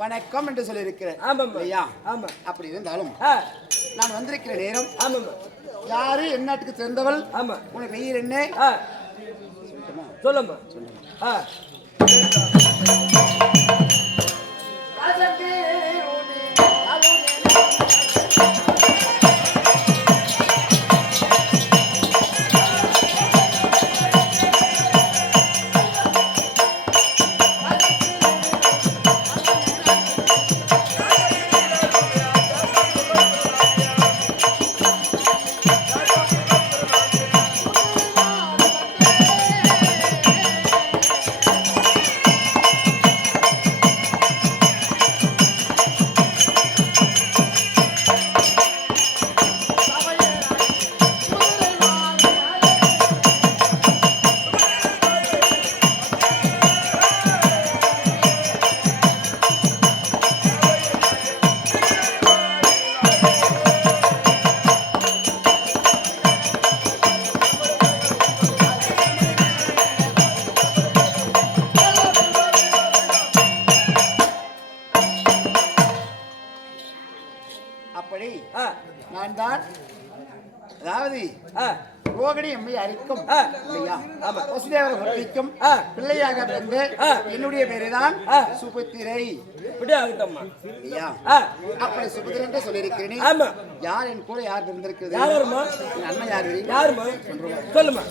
வணக்கம் என்று சொல்லி இருக்கிறேன். ஆமா. அப்படி இருந்தாலும் நான் வந்திருக்கிற நேரம் யாரு என் நாட்டுக்கு சேர்ந்தவள்? உனக்கு பெயர் என்ன? சொல்லுமா. அப்படி நான் தான் அதாவது ரோகிணி அம்மை அரிக்கும் இல்லையா? வசுதேவர ஒருத்திக்கும் பிள்ளையாக பிறந்து என்னுடைய பேரு தான் சுபத்திரை. அப்படி சுபத்திரை என்று சொல்லியிருக்கிறேன். யார் என் கூட யார் இருந்திருக்கிறது? என் அண்ணன் யாரு? சொல்லுமா.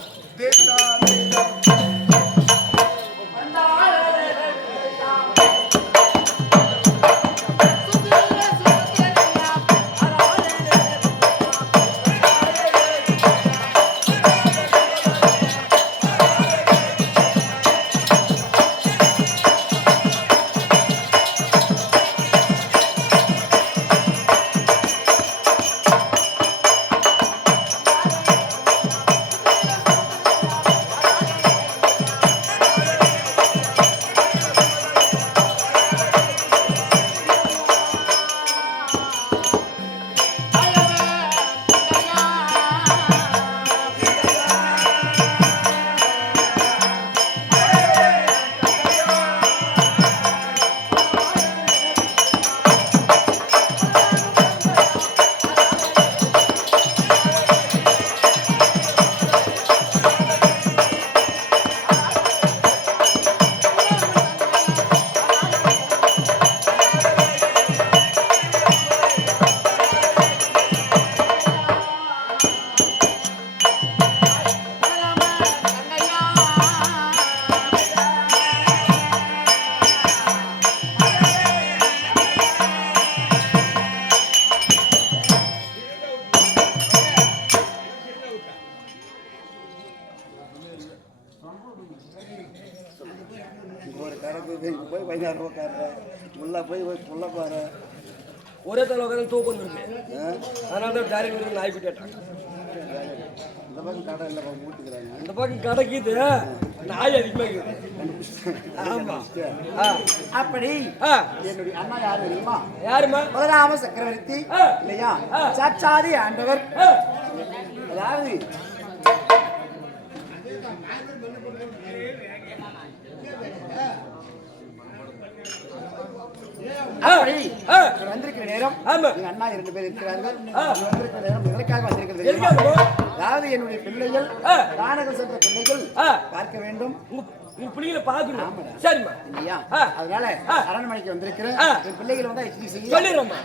ஒரே தலை தூக்கம் வந்துருக்கேன். அதனால தான் டைரக்ட் நாய் குட்டிட்டான். இந்த பக்கம் கடை இல்லை மூட்டுக்கிறாங்க. இந்த பக்கம் கிடைக்குது நாய் அதிகமாக. ஆமா. அப்படி என்னுடைய அண்ணா யாரு தெரியுமா? யாருமா? பலராம சக்கரவர்த்தி இல்லையா? சாட்சாதி ஆண்டவர். அதாவது வந்திருக்கிற நேரம் எங்க அண்ணா 2 பேர் இருக்கிறார்கள். வந்திருக்கிற நேரம் இதற்காக வந்திருக்கிறது. அதாவது என்னுடைய பிள்ளைகள் தானகம் சென்ற பிள்ளைகள் பார்க்க வேண்டும். உங்க பிள்ளைகளை பார்க்கணும். சரிம்மா. இல்லையா? அதனால அரண்மனைக்கு வந்திருக்கிறேன். என் பிள்ளைகள் வந்தா எப்படி செய்ய சொல்லிடுறோம்மா.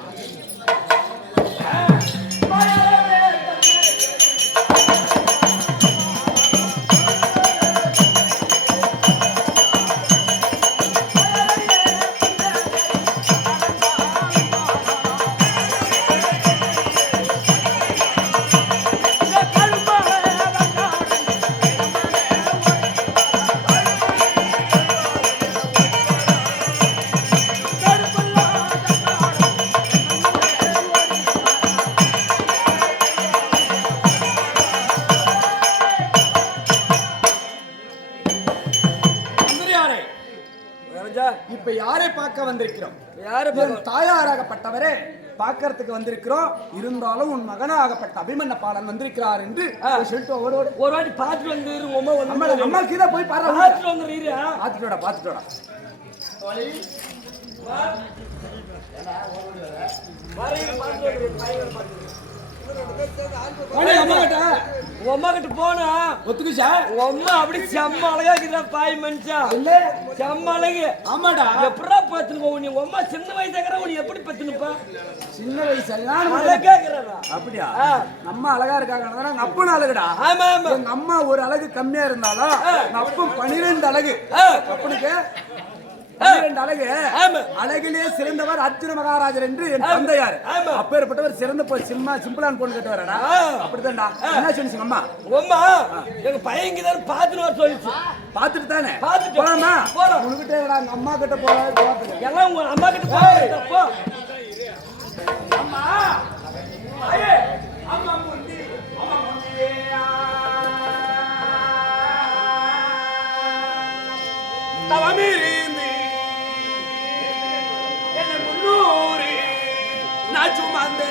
இப்ப யாரை பார்க்க வந்திருக்கிறோம்? தாயாராகப்பட்டவரே பார்க்கறதுக்கு வந்திருக்கிறோம். இருந்தாலும் உன் மகனாகப்பட்ட அபிமன்ன பாலன் வந்திருக்கிறார் என்று சொல்லிட்டு ஒரு வாட்டி பார்த்துட்டு வந்து அம்மா கீழே போய் பாருங்க. பார்த்துட்டு வந்துடுறீங்க. பார்த்துட்டோட உங்க அம்மா கிட்ட போனா ஒத்துக்குச்சா உங்க அம்மா அப்படி செம்ம அழகா இருக்கிற பாய் மனுஷா இல்ல செம்ம அழகு ஆமாடா எப்படா பத்துனுப்பா நீ உங்க அம்மா சின்ன வயசாகிற நீ எப்படி பத்துனுப்பா சின்ன வயசு எல்லாம் அழகா இருக்கிறா அப்படியா நம்ம அழகா இருக்காங்க எங்க அப்பனும் அழகுடா ஆமா ஆமா எங்க அம்மா ஒரு அழகு கம்மியா இருந்தாலும் எங்க அப்பன் 12 அழகு அப்பனுக்கு 12 அழகு அழகிலே சிறந்தவர் அர்ஜுன மகாராஜர் என்று என் தந்தையார் அப்பேற்பட்டவர் சிறந்த சிம்பிளான் பொண்ணு கட்டுவாரடா அப்படித்தான்டா என்ன சொல்லிச்சு அம்மா அம்மா எங்க பையன்கிட்ட பாத்துட்டு வர சொல்லிச்சு பாத்துட்டு தானே பாத்துட்டு போலாமா போலாம் உங்ககிட்ட எங்க அம்மா கிட்ட போலாம் எல்லாம் உங்க அம்மா கிட்ட போ அம்மா ஐயே அம்மா முந்தி தவமிரிந்து என்ன முன்னூறு நாச்சுமந்தே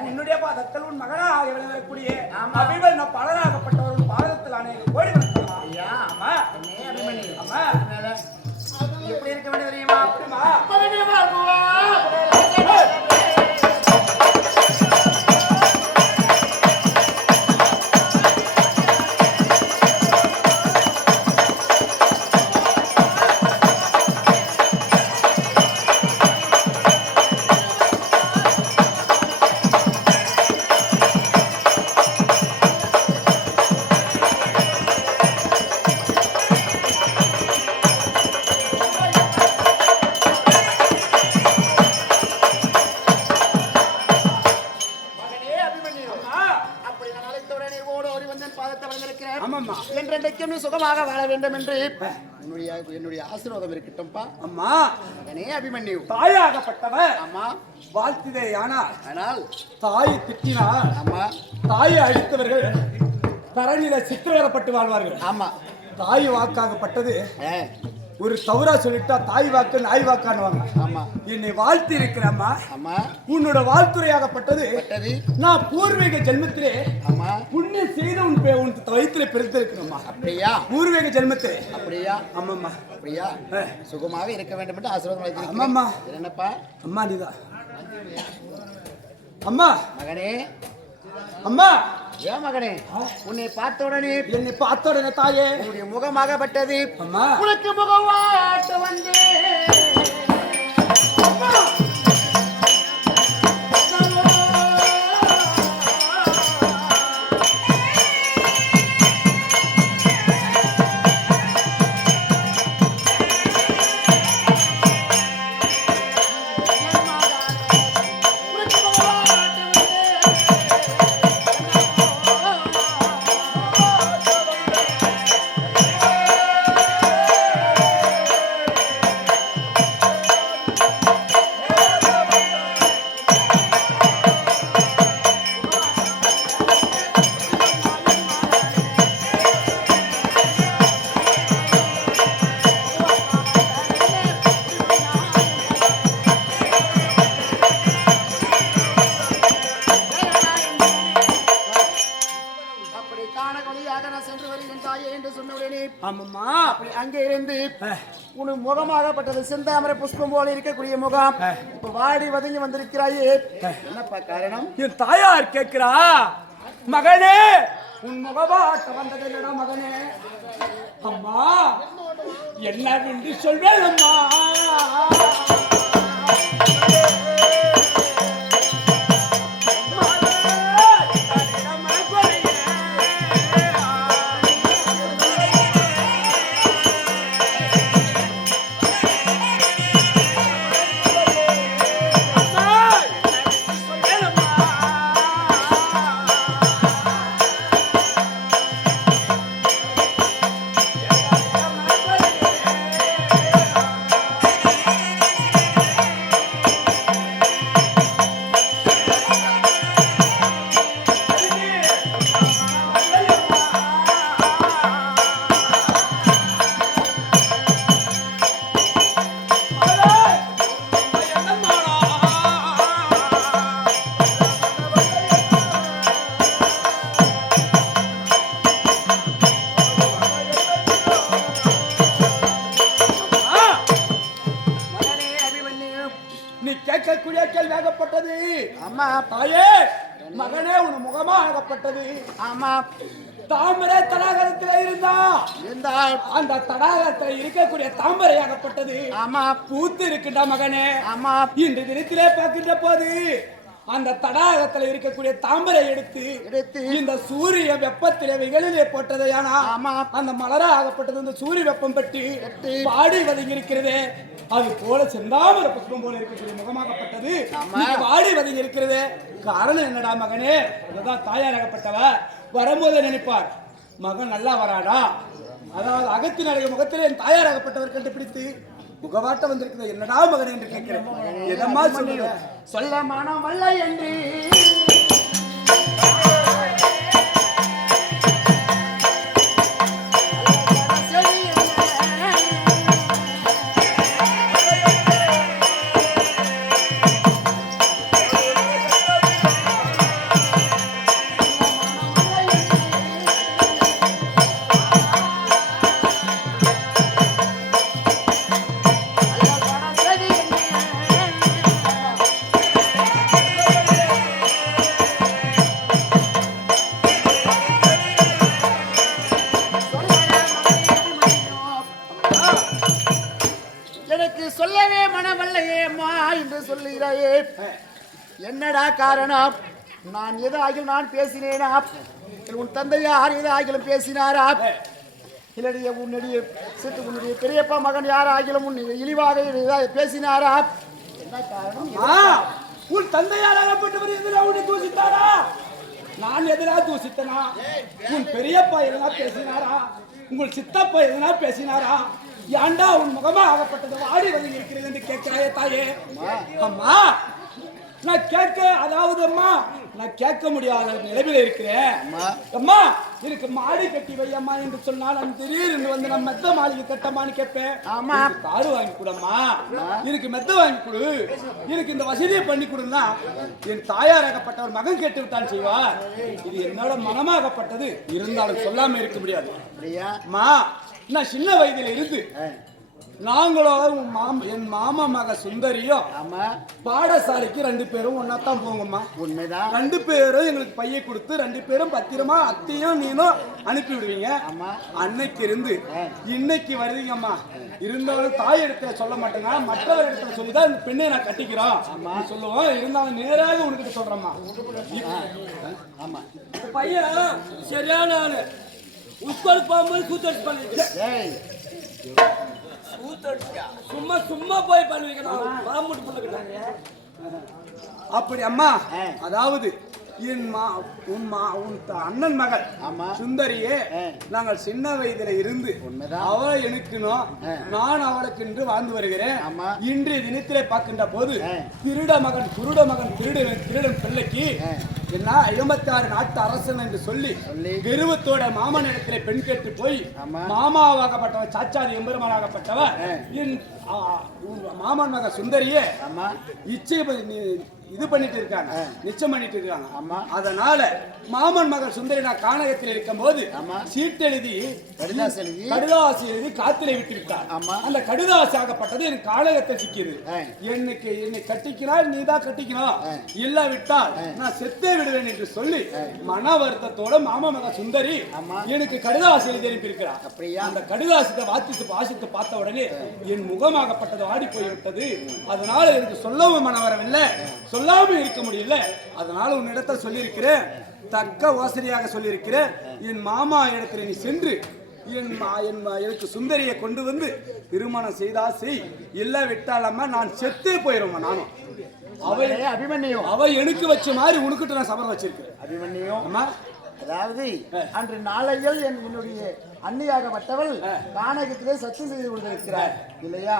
உன்னுடைய பாதத்தில் உன் மகனாக விளங்கக்கூடிய அபிமன்யு பலனாகப்பட்டவர் பாதத்தில் அநேக கோடி வணக்கம். அம்மா எப்படி இருக்க வேண்டிய தெரியுமா? அப்படிமா என் பாதத்தை வளர்ந்திருக்கிறேன். ஆமாம்மா. என்றென்றைக்கும் நீ சுகமாக வாழ வேண்டும் என்று என்னுடைய ஆசீர்வாதம் இருக்கட்டும்பா. அம்மா மகனே அபிமன்யு, தாயாகப்பட்டவன் ஆமா வாழ்த்திதே ஆனால் தாயை திட்டினார். ஆமா தாயை அடித்தவர்கள் தரணியில சித்திரவதப்பட்டு வாழ்வார்கள். ஆமா தாய் வாக்காகப்பட்டது ஆ, ஒரு தவறா சொல்லிட்டா தாய் வாக்கு நாய் வாக்கானுவாங்க. ஆமா என்னை வாழ்த்தி இருக்கிறம்மா. ஆமா உன்னோட வாழ்த்துறையாகப்பட்டது பட்டது. நான் பூர்வீக ஜென்மத்திலே ஆமா புண்ணியம் செய்த உன் வயிற்றுல பிறந்திருக்கிறோம்மா. அப்படியா? பூர்வீக ஜென்மத்திலே. அப்படியா? ஆமாம்மா. அப்படியா? சுகமாக இருக்க வேண்டும் என்று ஆசீர்வாதம் அளித்திருக்கிறேன். ஆமாம்மா. என்னப்பா? அம்மா நீதான். அம்மா மகனே, அம்மா ஏன் மகனே, உன்னை பார்த்த உடனே என்னை பார்த்த உடனே தாயே உன்னுடைய முகமாகப்பட்டது. அம்மா உனக்கு முகவாட்ட வந்து ஆமாம்மா. அப்படி அங்கே இருந்து உனக்கு முகமாகப்பட்டது செந்தாமரை புஷ்பம் போல இருக்கக்கூடிய முகம் இப்ப வாடி வதங்கி வந்திருக்கிறாயே, என்னப்பா காரணம்? என் தாயார் கேட்கிறா, மகனே உன் முகவாட்ட வந்தது என்னடா மகனே? அம்மா என்னவென்று சொல்வேன் அம்மா. நீ கேட்கக்கூடிய கேள்வியாகப்பட்டது. ஆமா தாயே மகனே உன் முகமா ஆகப்பட்டது. ஆமா தாமரை தடாகத்தில் இருந்தால் அந்த தடாகத்தில் இருக்கக்கூடிய தாமரையாகப்பட்டது. ஆமா பூத்து இருக்கின்ற மகனே. ஆமா இன்று தினத்திலே பார்க்கின்ற போது அந்த தடாகத்தில் இருக்கக்கூடிய தாமரை எடுத்து இந்த சூரிய வெப்பத்திலே வெயிலிலே போட்டதையானா அந்த மலரா ஆகப்பட்டது இந்த சூரிய வெப்பம் பற்றி வாடி வதங்கி இருக்கிறது. அது போல செந்தாமரை புஷ்பம் போல இருக்கக்கூடிய முகமாகப்பட்டது வாடி வதங்கி இருக்கிறது. காரணம் என்னடா மகனே? அதுதான் தாயாராகப்பட்டவ வரும்போது நினைப்பார், மகன் நல்லா வராடா. அதாவது அகத்தின் அழகு முகத்திலே என் தாயாராகப்பட்டவர் கண்டுபிடித்து முகவாட்ட வந்திருக்கிறது என்னடா மகன் என்று கேட்கிறேன். எதம்மா சொல்லுங்க? சொல்ல மனம் அல்ல என்று சொல்லவே மனவல்லையேம்மா என்று சொல்லுகிறாயே, என்னடா காரணம்? நான் எதாகிலும் நான் பேசினேனா? உன் தந்தையார் எதாகிலும் பேசினாரா? இல்லையே உன்னுடைய பெரியப்பா மகன் யாராகிலும் உன் இழிவாக பேசினாரா? என்ன காரணம்? உன் தந்தையாராகப்பட்டவர் எதிராக உன்னை தூசித்தாரா? நான் எதிரா தூசித்தனா? உன் பெரியப்பா எதனா பேசினாரா? உங்கள் சித்தப்பா எதனா பேசினாரா? ஏண்டா உன் முகமா ஆகப்பட்டது வாடி வந்து இருக்கிறது என்று கேட்கிறாயே தாயே. அம்மா நான் கேட்க, அதாவது அம்மா நான் கேட்க முடியாத நிலைமையில இருக்கிறேன். அம்மா எனக்கு மாடி கட்டி வையம்மா என்று சொன்னால் நான் திடீர்னு வந்து நான் மெத்த மாளிகை கட்டமான்னு கேட்பேன். காடு வாங்கி கொடும்மா, எனக்கு மெத்த வாங்கி கொடு, எனக்கு இந்த வசதியை பண்ணி கொடுன்னா என் தாயாராகப்பட்டவர் மகன் கேட்டு விட்டான் செய்வார். இது என்னோட மனமாகப்பட்டது, இருந்தாலும் சொல்லாம இருக்க முடியாது. அம்மா நான் சின்ன வயதில இருந்து நாங்களும் என் மாமா மக சுந்தரியும் பாடசாலைக்கு 2 பேரும் ஒன்னாத்தான் போங்கம்மா. உண்மைதான். 2 பேரும் எங்களுக்கு பையை கொடுத்து 2 பேரும் பத்திரமா அத்தையும் நீனும் அனுப்பி விடுவீங்க. அன்னைக்கு இருந்து இன்னைக்கு வருவீங்கம்மா. இருந்தாலும் தாய் இடத்துல சொல்ல மாட்டேங்க, மற்றவர் இடத்துல சொல்லிதான் இந்த பெண்ணை நான் கட்டிக்கிறோம் சொல்லுவோம். இருந்தாலும் நேராக உனக்கு சொல்றேம்மா. ஆமா பையன் சரியான ஆளு. உட்கார்ந்து போகும்போது கூத்தடிச்சு பண்ணிருக்கேன். சும்மா சும்மா போய் பண்ணுவீங்க. அப்படி அம்மா, அதாவது என் உன் அண்ணன் மகள் சுந்தரியே நாங்கள் சின்ன வயதில இருந்து அவளை எனக்குனோம், நான் அவளுக்கு என்று வாழ்ந்து வருகிறேன். இன்றைய தினத்திலே பார்க்கின்ற போது திருட மகன் திருடன் பிள்ளைக்கு என்ன 56 நாட்டு அரசன் என்று சொல்லி கருவத்தோட மாமன் இடத்திலே பெண் கேட்டு போய் மாமாவாகப்பட்டவர் சாச்சாதி எம்பெருமானாகப்பட்டவர் என் மாமன் மக சுந்தரியே இச்சை இது பண்ணிட்டு இருக்காங்க, நிச்சயம் பண்ணிட்டு இருக்காங்க. அதனால மாமன் மகள் சுந்தரி நான் கானகத்தில் இருக்கும் போது சீட்டெழுதி கடுதாசி எழுதி காத்திலே விட்டிருக்கார். அந்த கடுதாசி ஆகப்பட்டது எனக்கு கானகத்தில் சிக்கியது. என்னை கட்டிக்கிறாள், நீ தான் கட்டிக்கணும், இல்லாவிட்டால் நான் செத்தே விடுவேன் என்று சொல்லி மன வருத்தத்தோட மாமன் மக சுந்தரி எனக்கு கடுதாசி எழுதி அனுப்பியிருக்கிறார். அந்த கடுதாசித்தை வாசித்து பார்த்த உடனே என் முகமாகப்பட்டது ஆடி போய்விட்டது. அதனால எனக்கு சொல்லவும் மன வரவில்லை, சொல்லாம இருக்க முடியல. அதனால உன்னிடத்தில் சொல்லியிருக்கிறேன், தக்க வாசனையாக சொல்லியிருக்கிறேன். என் மாமா இடத்துல நீ சென்று எனக்கு சுந்தரியை கொண்டு வந்து திருமணம் செய்தா செய், இல்ல விட்டாலம்மா நான் செத்தே போயிடுவேன். நானும் அவ எனக்கு வச்ச மாதிரி உனக்கிட்ட நான் சபதம் வச்சிருக்கிறேன். அபிமன்யும் அம்மா, அதாவது அன்று நாளையில் என்னுடைய அன்னியாகப்பட்டவள் கானகத்திலே சத்தியம் செய்து கொடுத்திருக்கிறார் இல்லையா?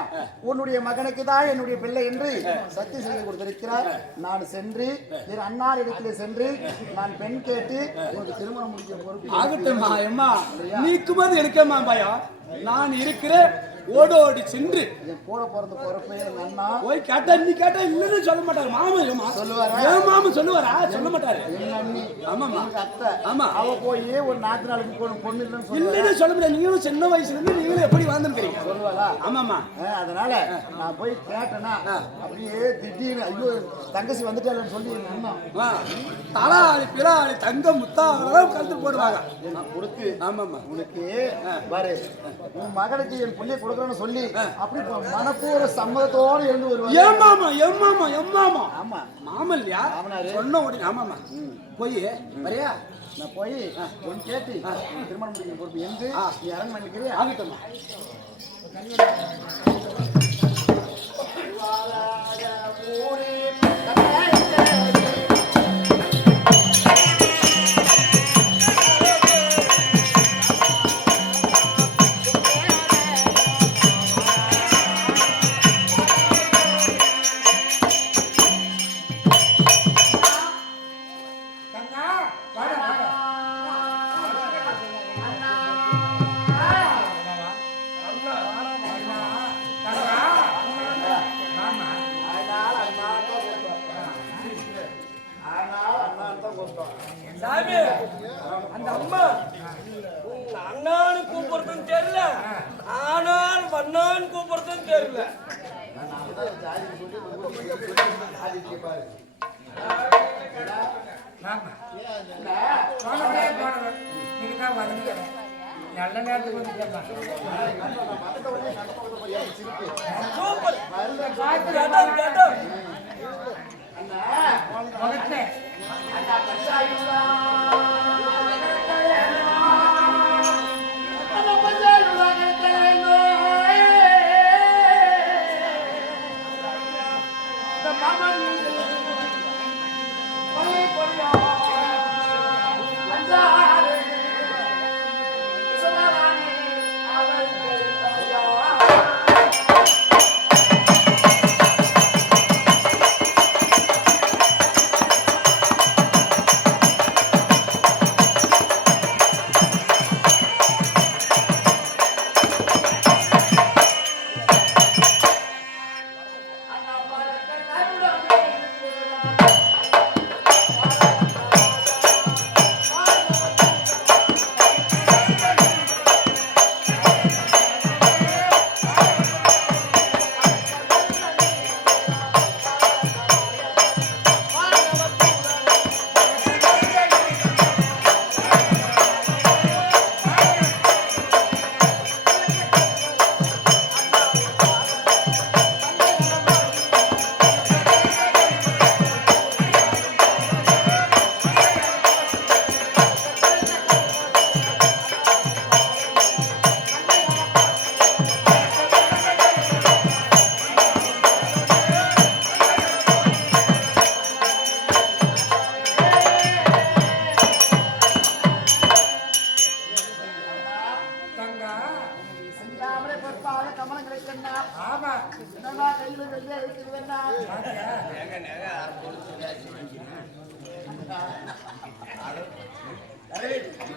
உன்னுடைய மகனுக்கு தான் என்னுடைய பிள்ளை என்று சத்தியம் செய்து கொடுத்திருக்கிறார். நான் சென்று என் அண்ணார் இடத்திலே சென்று நான் பெண் கேட்டு உனக்கு திருமணம் முடிக்க பொறுப்பு ஆகட்டும்மா. அம்மா நீக்கும்போது எடுக்கமா பயம், நான் இருக்கிறேன். ஓடோடி சென்று கூட பிறந்த பொறுப்பை அண்ணா போய் கேட்டா, நீ கேட்டா இல்லன்னு சொல்ல மாட்டாரு. மாமா சொல்லுவாரா? என் மாமா சொல்லுவாரா? சொல்ல மாட்டாரு. எங்க அண்ணி, ஆமாமா, அத்தை, ஆமா, அவ போய் ஒரு 4 நாளுக்கு பொண்ணு இல்லன்னு சொல்ல முடியாது. நீங்களும் சின்ன வயசுல இருந்து நீங்களும் எப்படி வாழ்ந்துருக்கீங்க சொல்லுவாரா? ஆமாமா. அதனால நான் போய் கேட்டேன்னா அப்படியே திடீர்னு ஐயோ தங்கச்சி வந்துட்டாருன்னு சொல்லி எங்க அண்ணா தலாளி பிறாளி தங்க முத்தா கலந்து போடுவாங்க கொடுத்து. ஆமாமா, உனக்கு பாரு உன் மகனுக்கு என் பிள்ளைய கொடுக்கறேன்னு சொல்லி அப்படி மனப்பூர்வ சம்மதத்தோடு எழுந்து வருவாங்க. எம்மாமா ஆமா மாமா இல்லையா சொன்ன உடனே ஆமாமா போய் வரையா நான் போய் ஒன்று கேட்டு திருமணம் முடிக்கிற பொறுப்பு எங்கு நீ அரண்மனை இருக்கிறே ஆகட்டும்மா. சாமி, அந்த அம்மா அண்ணான்னு கூப்பிடுறதுன்னு தெரியல, ஆனால் வண்ணான்னு கூப்பிடுறதுன்னு தெரியல. நல்ல நேரத்துக்கு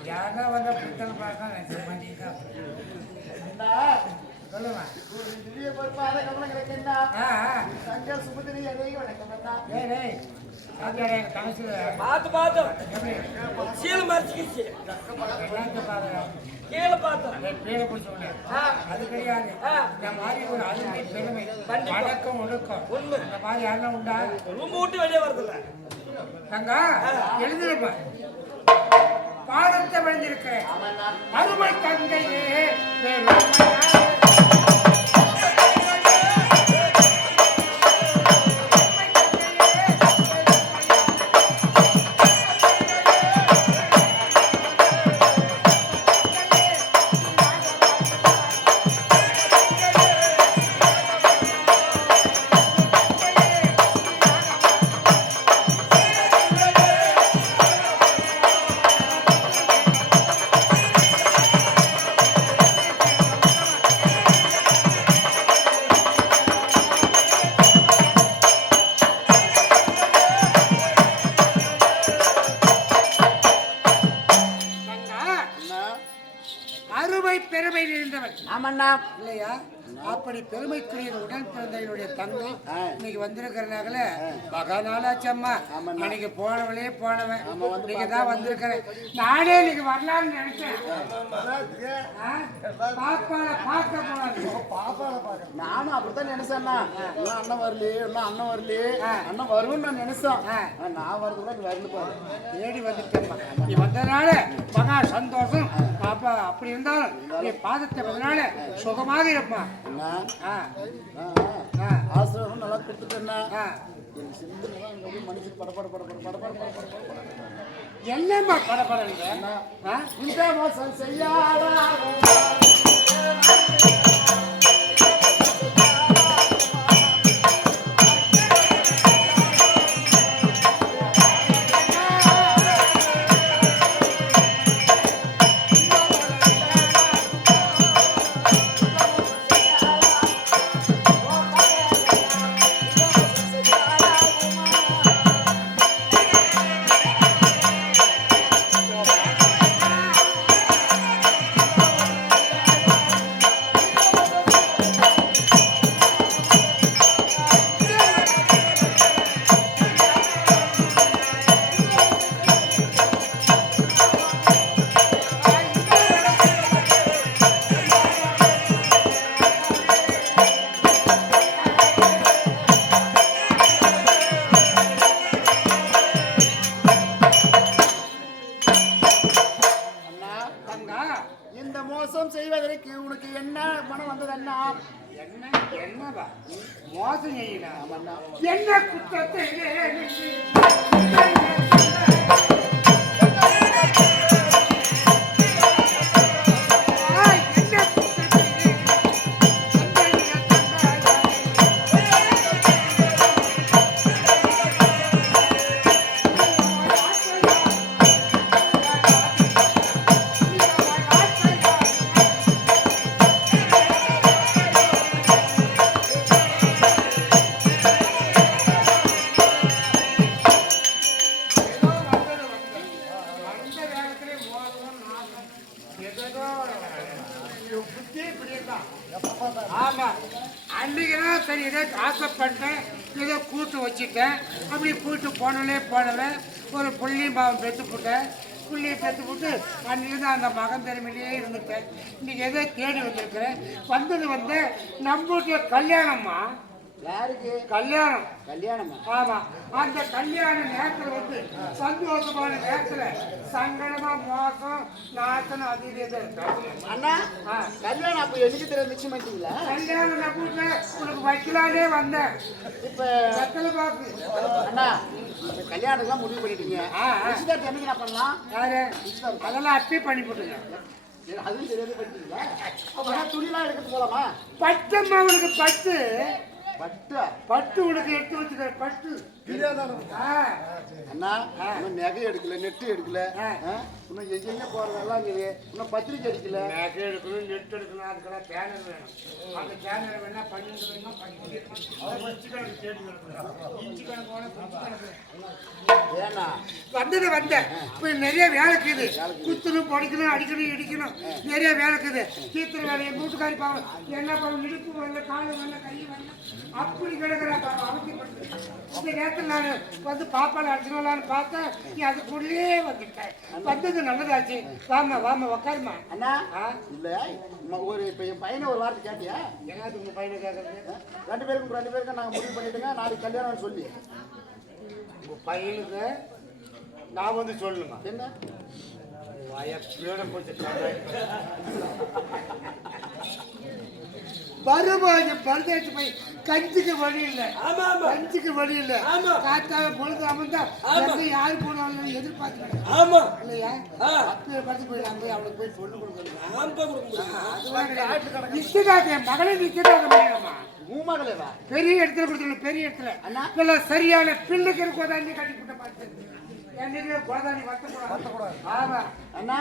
யாரா வந்தா புத்தகம் பார்க்க நான் பண்ணிட்டேன். சொல்லுங்க. திவ்ய பொறுப்பாத கவனம் கிடைக்கின்றா தங்கள் சுபதினி எதையும் வணக்கம் அண்ணா. ஏய் டேய் சாப்பிடா கணக்கு பார்த்து பார்த்து எப்படி சீல மறைச்சிக்கிச்சு என்னங்க பாருங்க. கீழே பார்த்தோம் பேரை பிடிச்சோன்னே அது கிடையாது. இந்த மாதிரி ஒரு அருமை பெருமை வணக்கம் ஒழுக்கம் உண்மை இந்த மாதிரி யாரெல்லாம் உண்டா? ரூம் விட்டு வெளியே வரதில்ல. தங்கா எழுதிருப்ப பாதத்தை விழுந்திருக்கிறேன் அருமை தங்கையே பெருமையாளே. அருமை பெருமை நிறைந்தவன் ஆமண்ணா. இல்லையா? அப்படி பெருமைக்குரிய உடன் பிறந்த என்னுடைய தங்கம் இன்னைக்கு வந்திருக்கிறனால மகா நாளாச்சம்மா. அன்னைக்கு போனவளே போனவன் இன்னைக்கு தான் வந்திருக்கிறேன். நானே இன்னைக்கு வரலாம்னு நினைச்சேன். பாப்பால பார்க்க போனாரு. நானும் அப்படித்தான் நினைச்சேன்னா இன்னும் அண்ணன் வரலையே இன்னும் அண்ணன் வரலையே அண்ணன் வரும்னு நான் நினைச்சேன். நான் வரது கூட நீ வரல பாரு. தேடி வந்துட்டேம்மா. நீ வந்ததுனால மகா சந்தோஷம். பாப்பா அப்படி இருந்தாலும் நீ பாதத்தை வந்தனால சுகமாக இருப்பான். ஆசிரியரும் நல்லா கொடுத்துட்டேன்னா எனக்கு சிந்தனைதான் மனுஷன் படப்பட படப்பட படப்பட படப்பட என்னம்மா படப்படங்க இந்த மோசம் செய்யாதா செய்வதற்கு உனக்கு என்ன மனம் வந்தது அண்ணா? என்னவா மோசம் செய்யலாம் என்ன குற்றத்தை ஆமா அன்னைக்குதான் சரி ஏதோ ஆசைப்பட்டேன் ஏதோ கூட்டு வச்சுட்டேன் அப்படி கூட்டு போனவன் ஒரு புள்ளி மாவன் பெற்று போட்டேன் புள்ளியை பெற்று போட்டு அன்னைக்கு அந்த மகன் பெருமையிலேயே இருந்துட்டேன். இன்னைக்கு ஏதோ தேடி வந்திருக்கிறேன். வந்தது நம்மளுடைய கல்யாணம்மா. யாருக்கு கல்யாணம்? கல்யாணமா? ஆமா. அந்த கல்யாண நேரத்துல சந்தோஷமான நேரத்துல சங்கடமா மோசம் நாசனம் அது இது அண்ணா. கல்யாணம் அப்ப எதுக்கு தெரிய நிச்சயம் பண்ணிட்டீங்களா? கல்யாணம் நான் உனக்கு வைக்கலானே வந்தேன். இப்ப வெத்தலை பாக்கு அண்ணா கல்யாணம் முடிவு பண்ணிட்டீங்க. நிச்சயதார்த்தம் என்னைக்கு நான் பண்ணலாம்? யாரு அதெல்லாம் அப்பே பண்ணி போட்டுங்க. அதுவும் தெரியாது பண்ணிட்டீங்களா? அப்ப துணிலாம் எடுக்கிறது போலாமா? பட்டம்மா உனக்கு பட்டு பட்டு பட்டு உனக்கு எடுத்து வச்சுக்க. பட்டு அண்ணா இன்னும் நகை எடுக்கல நெட்டு எடுக்கல இன்னும் எங்கெங்க போறதெல்லாம் இருக்குது இன்னும் பத்திரிக்கை அடிக்கல நகை எடுக்கணும் நெட் எடுக்கணும் அதுக்கெல்லாம் சேனல் வேணும் அந்த சேனல் வேணா 12 வேணுமா 12 இன்ச்சு கணக்கு கேட்டு இன்ச்சு கணக்கு ஏன்னா வந்தேன் இப்போ நிறைய வேலை இருக்குது குத்தணும் படிக்கணும் அடிக்கணும் இடிக்கணும் நிறைய வேலை இருக்குது தீர்த்துற வேலை எங்கள் வீட்டுக்காரி பாவம் என்ன பாவம் இடுப்பு வரல காலு வரல கை வரல அப்படி கிடக்குறா பாவம் அவசியப்படுது இந்த நேரத்தில் நான் வந்து பாப்பால அடிச்சுடலான்னு பார்த்தேன் நீ அதுக்குள்ளே வந்துட்டேன் வந்தது நல்லதாச்சு வாமா உக்காருமா அண்ணா இல்ல ஒரு இப்ப என் பையனை ஒரு வார்த்தை கேட்டியா ஏதாவது உங்க பையனை கேட்கறது 2 பேருக்கும் நாங்க முடிவு பண்ணிட்டுங்க நாளைக்கு கல்யாணம் சொல்லி உங்க பையனுக்கு நான் வந்து சொல்லணுமா என்ன வருவாங்க பரதேசி போய் கஞ்சிக்கு வழி இல்லை கஞ்சிக்கு வழி இல்லை காத்தால பொழுது அமர்ந்தா யாரு போனாலும் எதிர்பார்க்கிறேன் ஆமா இல்லையா அப்பயே படுத்து போயிடலாம் போய் அவளுக்கு போய் சொல்லு கொடுக்கணும் நிச்சயதார்த்தம் மகளை நிச்சயதார்த்தம் பண்ணிடமா மூமகளேவா பெரிய இடத்துல கொடுத்துருங்க பெரிய இடத்துல நல்லா சரியான பிள்ளைக்கு கோதாண்டி கட்டி போட்ட பார்த்து கோதாணி வருத்தக்கூடாது ஆமா அண்ணா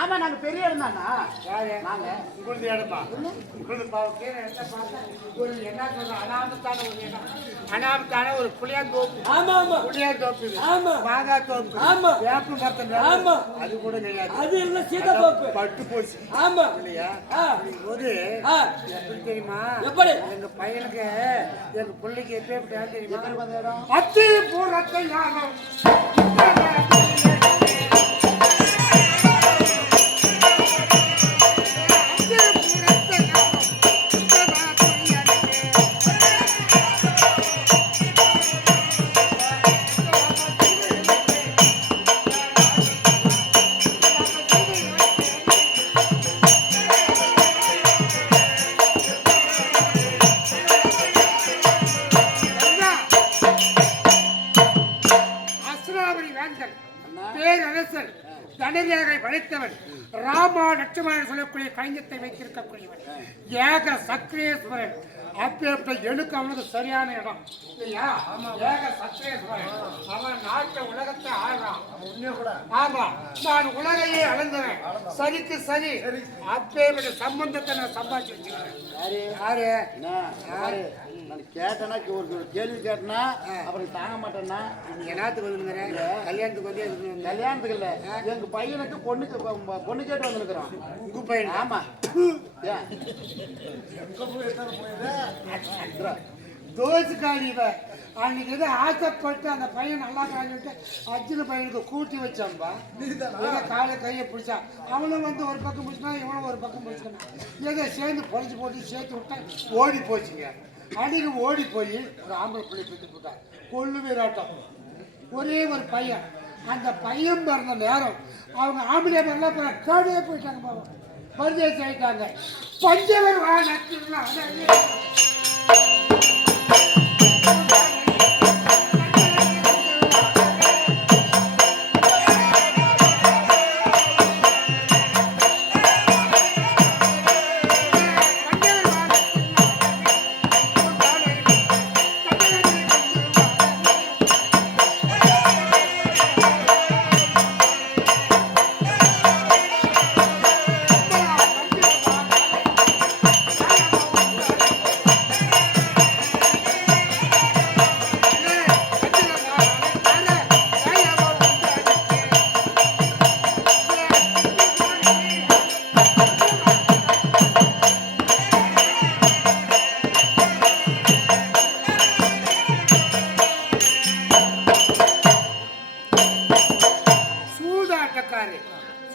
ஆமா நாங்க பெரிய இடம் தானா யாரு நாங்க உங்களுடைய இடமா உங்களுடைய ஒரு என்ன சொல்ற அனாமத்தான ஒரு இடம் அனாமத்தான ஒரு புளியாந்தோப்பு ஆமா ஆமா புளியாந்தோப்பு ஆமா மாதா தோப்பு ஆமா வேப்ப மரத்தம் ஆமா அது கூட கிடையாது அது எல்லாம் சீதா தோப்பு பட்டு போச்சு ஆமா இல்லையா போது எப்படி தெரியுமா எப்படி எங்க பையனுக்கு எங்க பிள்ளைக்கு எப்படி தெரியுமா இடம் அத்தி பூரத்தை யாரும் பேரரசன் தனரேகை படைத்தவன் ராமா லட்சுமணன் சொல்லக்கூடிய கலைஞத்தை வைத்திருக்கக்கூடியவன் ஏக சக்ரேஸ்வரன் அப்பேற்பட்ட எனக்கு அவனுக்கு சரியான இடம் இல்லையா ஏக சக்ரேஸ்வரன் அவன் நாட்டை உலகத்தை ஆள்றான் ஆமா நான் உலகையே அளந்தவன் சரிக்கு சரி அப்பேற்பட்ட சம்பந்தத்தை நான் சம்பாதிச்சு வச்சுக்கிறேன் யாரு நான் கேட்டேன்னா ஒரு கேள்வி கேட்டேன்னா அப்புறம் தாங்க மாட்டேன்னா என்னத்துக்கு வந்துருங்கிற கல்யாணத்துக்கு வந்து கல்யாணத்துக்கு இல்ல எங்க பையனுக்கு பொண்ணு கேட்டு வந்திருக்கிறோம் உங்க பையன் ஆமா தோசுக்காரி அன்னைக்கு எது ஆசைப்பட்டு அந்த பையன் நல்லா காலிட்டு அர்ஜுன பையனுக்கு கூட்டி வச்சான்பா காலை கையை பிடிச்சா அவனும் வந்து ஒரு பக்கம் பிடிச்சான் இவனும் ஒரு பக்கம் பிடிச்சான் ஏதோ சேர்ந்து பொழிச்சு போட்டு சேர்த்து விட்டா ஓடி போச்சுங்க அன்னைக்கு ஓடி போய் ஒரு ஆம்பளை பிள்ளை பெற்று போட்டான் கொள்ளு வீராட்டம் ஒரே ஒரு பையன் அந்த பையன் பிறந்த நேரம் அவங்க ஆம்பளை எல்லாம் காடியே போயிட்டாங்க பாவம் பரிதேசி ஆயிட்டாங்க பஞ்சவர் நச்சுலாம்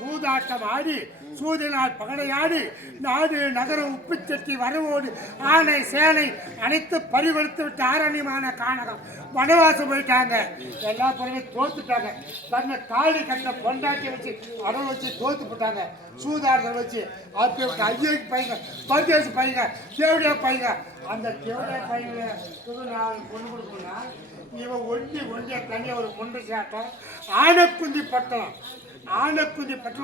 சூதாட்டம் ஆடி சூதினால் பகடையாடி நாடு நகர உப்புச்சட்டி வரவோடு ஆனை சேனை அனைத்து பறிகொடுத்து விட்டு ஆரண்யமான கானகம் வனவாசம் போயிட்டாங்க எல்லா பொருளையும் தோத்துட்டாங்க தன்னை தாலி கட்ட பொண்டாட்டி வச்சு அடல் வச்சு தோத்து போட்டாங்க சூதாட்டம் வச்சு அப்படி ஐயோக்கு பையங்க பரிதேசி பையங்க தேவடியா பையங்க அந்த தேவடியா பையங்க நான் பொண்ணு கொடுக்கணும்னா இவன் ஒண்டியா தனியாக ஒரு முண்டு சாட்டம் ஆனைக்குந்தி பட்டணம்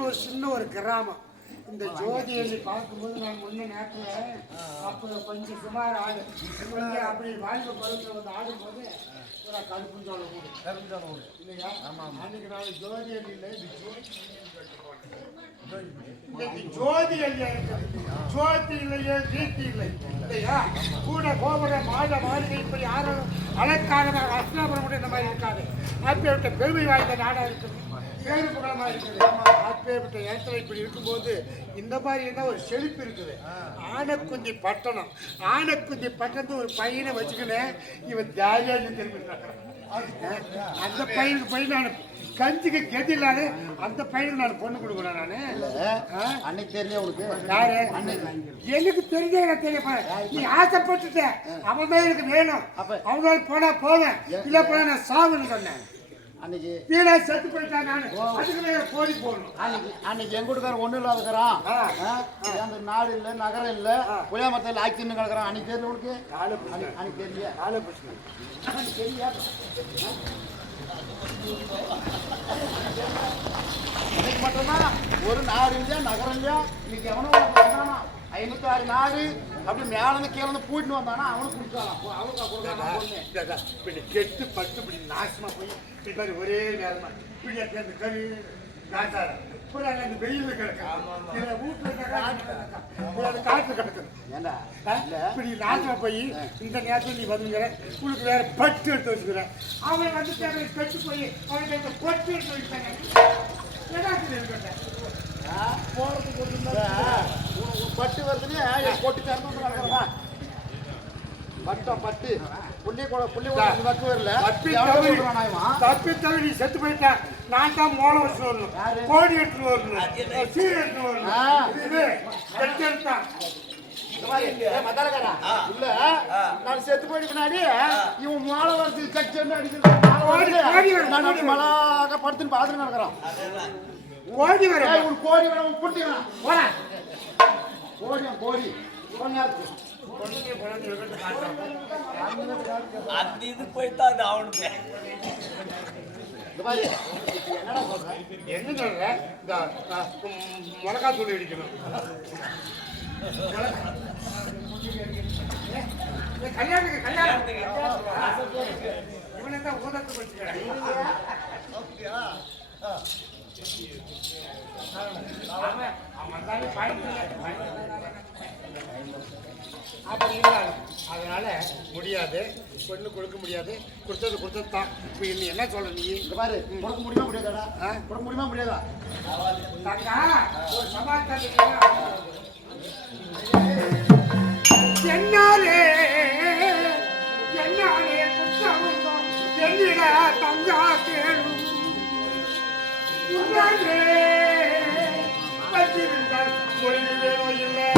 ஒரு சின்ன ஒரு கிராமம் இந்த ஜோதியை பார்க்கும்போது நான் முன்ன நேரத்தில் அப்போ கொஞ்சம் சுமார் ஆடு கொஞ்சம் அப்படி வாழ்க்கை பருவத்தில் வந்து ஆடும்போது ஒரு கருப்புஞ்சோள ஊடு இல்லையா? அன்னைக்கு நான் ஜோதியை இல்லை இன்னைக்கு ஜோதி இல்லையா இருக்குது, ஜோதி இல்லையே கீர்த்தி இல்லை இல்லையா? கூட கோபுர மாளிகை இப்படி யாரும் அலங்காரமாக அஸ்லாபுரம் இந்த மாதிரி இருக்காது. அப்பேற்பட்ட பெருமை வாய்ந்த நாடாக இருக்குது, பேரு புகழமாக இருக்குது. அப்பேற்பட்ட இடத்துல இப்படி இருக்கும்போது இந்த மாதிரி இருந்தால் ஒரு செழிப்பு இருக்குது. ஆனைக்குஞ்சி பட்டணம், ஆனைக்குஞ்சி பட்டணத்து ஒரு பையனை வச்சுக்கினேன் இவன் ஜாலியாக திரும்பி அந்த பையனுக்கு போய் நான் கஞ்சிக்கு கெதி இல்லாத அந்த பையனுக்கு நான் பொண்ணு கொடுக்குறேன். நான் அன்னைக்கு தெரியல உனக்கு யாரு? எனக்கு தெரிஞ்ச எனக்கு தெரிய நீ ஆசைப்பட்டுட்ட அவன் தான் எனக்கு வேணும், அவனோட போனா போவேன், இல்ல போனா நான் சாவுன்னு சொன்னேன். அன்னைக்கு வீணா செத்து போயிட்டான். நான் அதுக்கு மேல கோடி போடணும். அன்னைக்கு எங்க வீட்டுக்காரன் ஒண்ணு இல்லாதக்கிறான், அந்த நாடு இல்ல நகரம் இல்ல புளியாமரத்தில் ஆக்கின்னு கிடக்குறான். அன்னைக்கு தெரியல உனக்கு? அன்னைக்கு தெரியல. அன்னைக்கு தெரியா? இன்னைக்கு மட்டும்தான் ஒரு நாடு இல்லையா நகரம் இல்லையா? இன்னைக்கு எவனோ 56 நாடு அப்படி மேலே கீழே கூட்டின்னு வந்தானா அவனுக்கு குடிச்சாலாம், அவனுக்கு கொடுக்கலாம். கெட்டு பட்டு இப்படி நாசமா போய் ஒரே நேரமா இப்படி அந்த கறி காசாரம் அந்த வெயில கிடக்கு, வீட்டுல காற்று கிடக்குது. ஏண்டா இப்படி நாசமா போய் இந்த நேரத்தில் நீ வந்துங்கிற உங்களுக்கு வேற பட்டு எடுத்து வச்சுக்கிற. அவன் வந்து கட்டு போய் அவனுக்கு பொட்டு எடுத்து வச்சுட்டாங்க. பட்டு வருதுன்னு பொட்டு திறந்து பட்டம் பட்டு புள்ளி பட்டு வரல தப்பி தவறி செத்து போயிட்டேன். நான் தான் மோளம் வச்சு வரணும், கோடி எடுத்து வரணும், சீர் எடுத்து வரணும். இது எடுத்தான் இல்ல நான் செத்து போயிட்டு பின்னாடி இவன் மாலை வருது கட்சி அடிக்கிறது மலாக படுத்துன்னு பாத்துட்டு நடக்கிறான். கோடி வர கோடி வர புட்டி போறேன் கோடி அந்த இது போய்தான் அவனுக்கு என்ன சொல்ற? மிளகா தூள் அடிக்கணும். கல்யாணத்துக்கு இவனை தான் ஊதத்து படிச்சுக்கிறேன். அப்படி இருந்தாலும் அதனால முடியாது, பொண்ணு கொடுக்க முடியாது. கொடுத்தது தான். இப்போ இன்னும் என்ன சொல்ற நீ? பாரு கொடுக்க முடியுமா முடியாதா? கொடுக்க முடியுமா முடியாதா? தங்கா ஒரு சமாச்சாரம் என்னாலே குற்றம் என்னிட தங்கா கேளும் பற்றிருந்தால் மொழிகளோ இல்லை.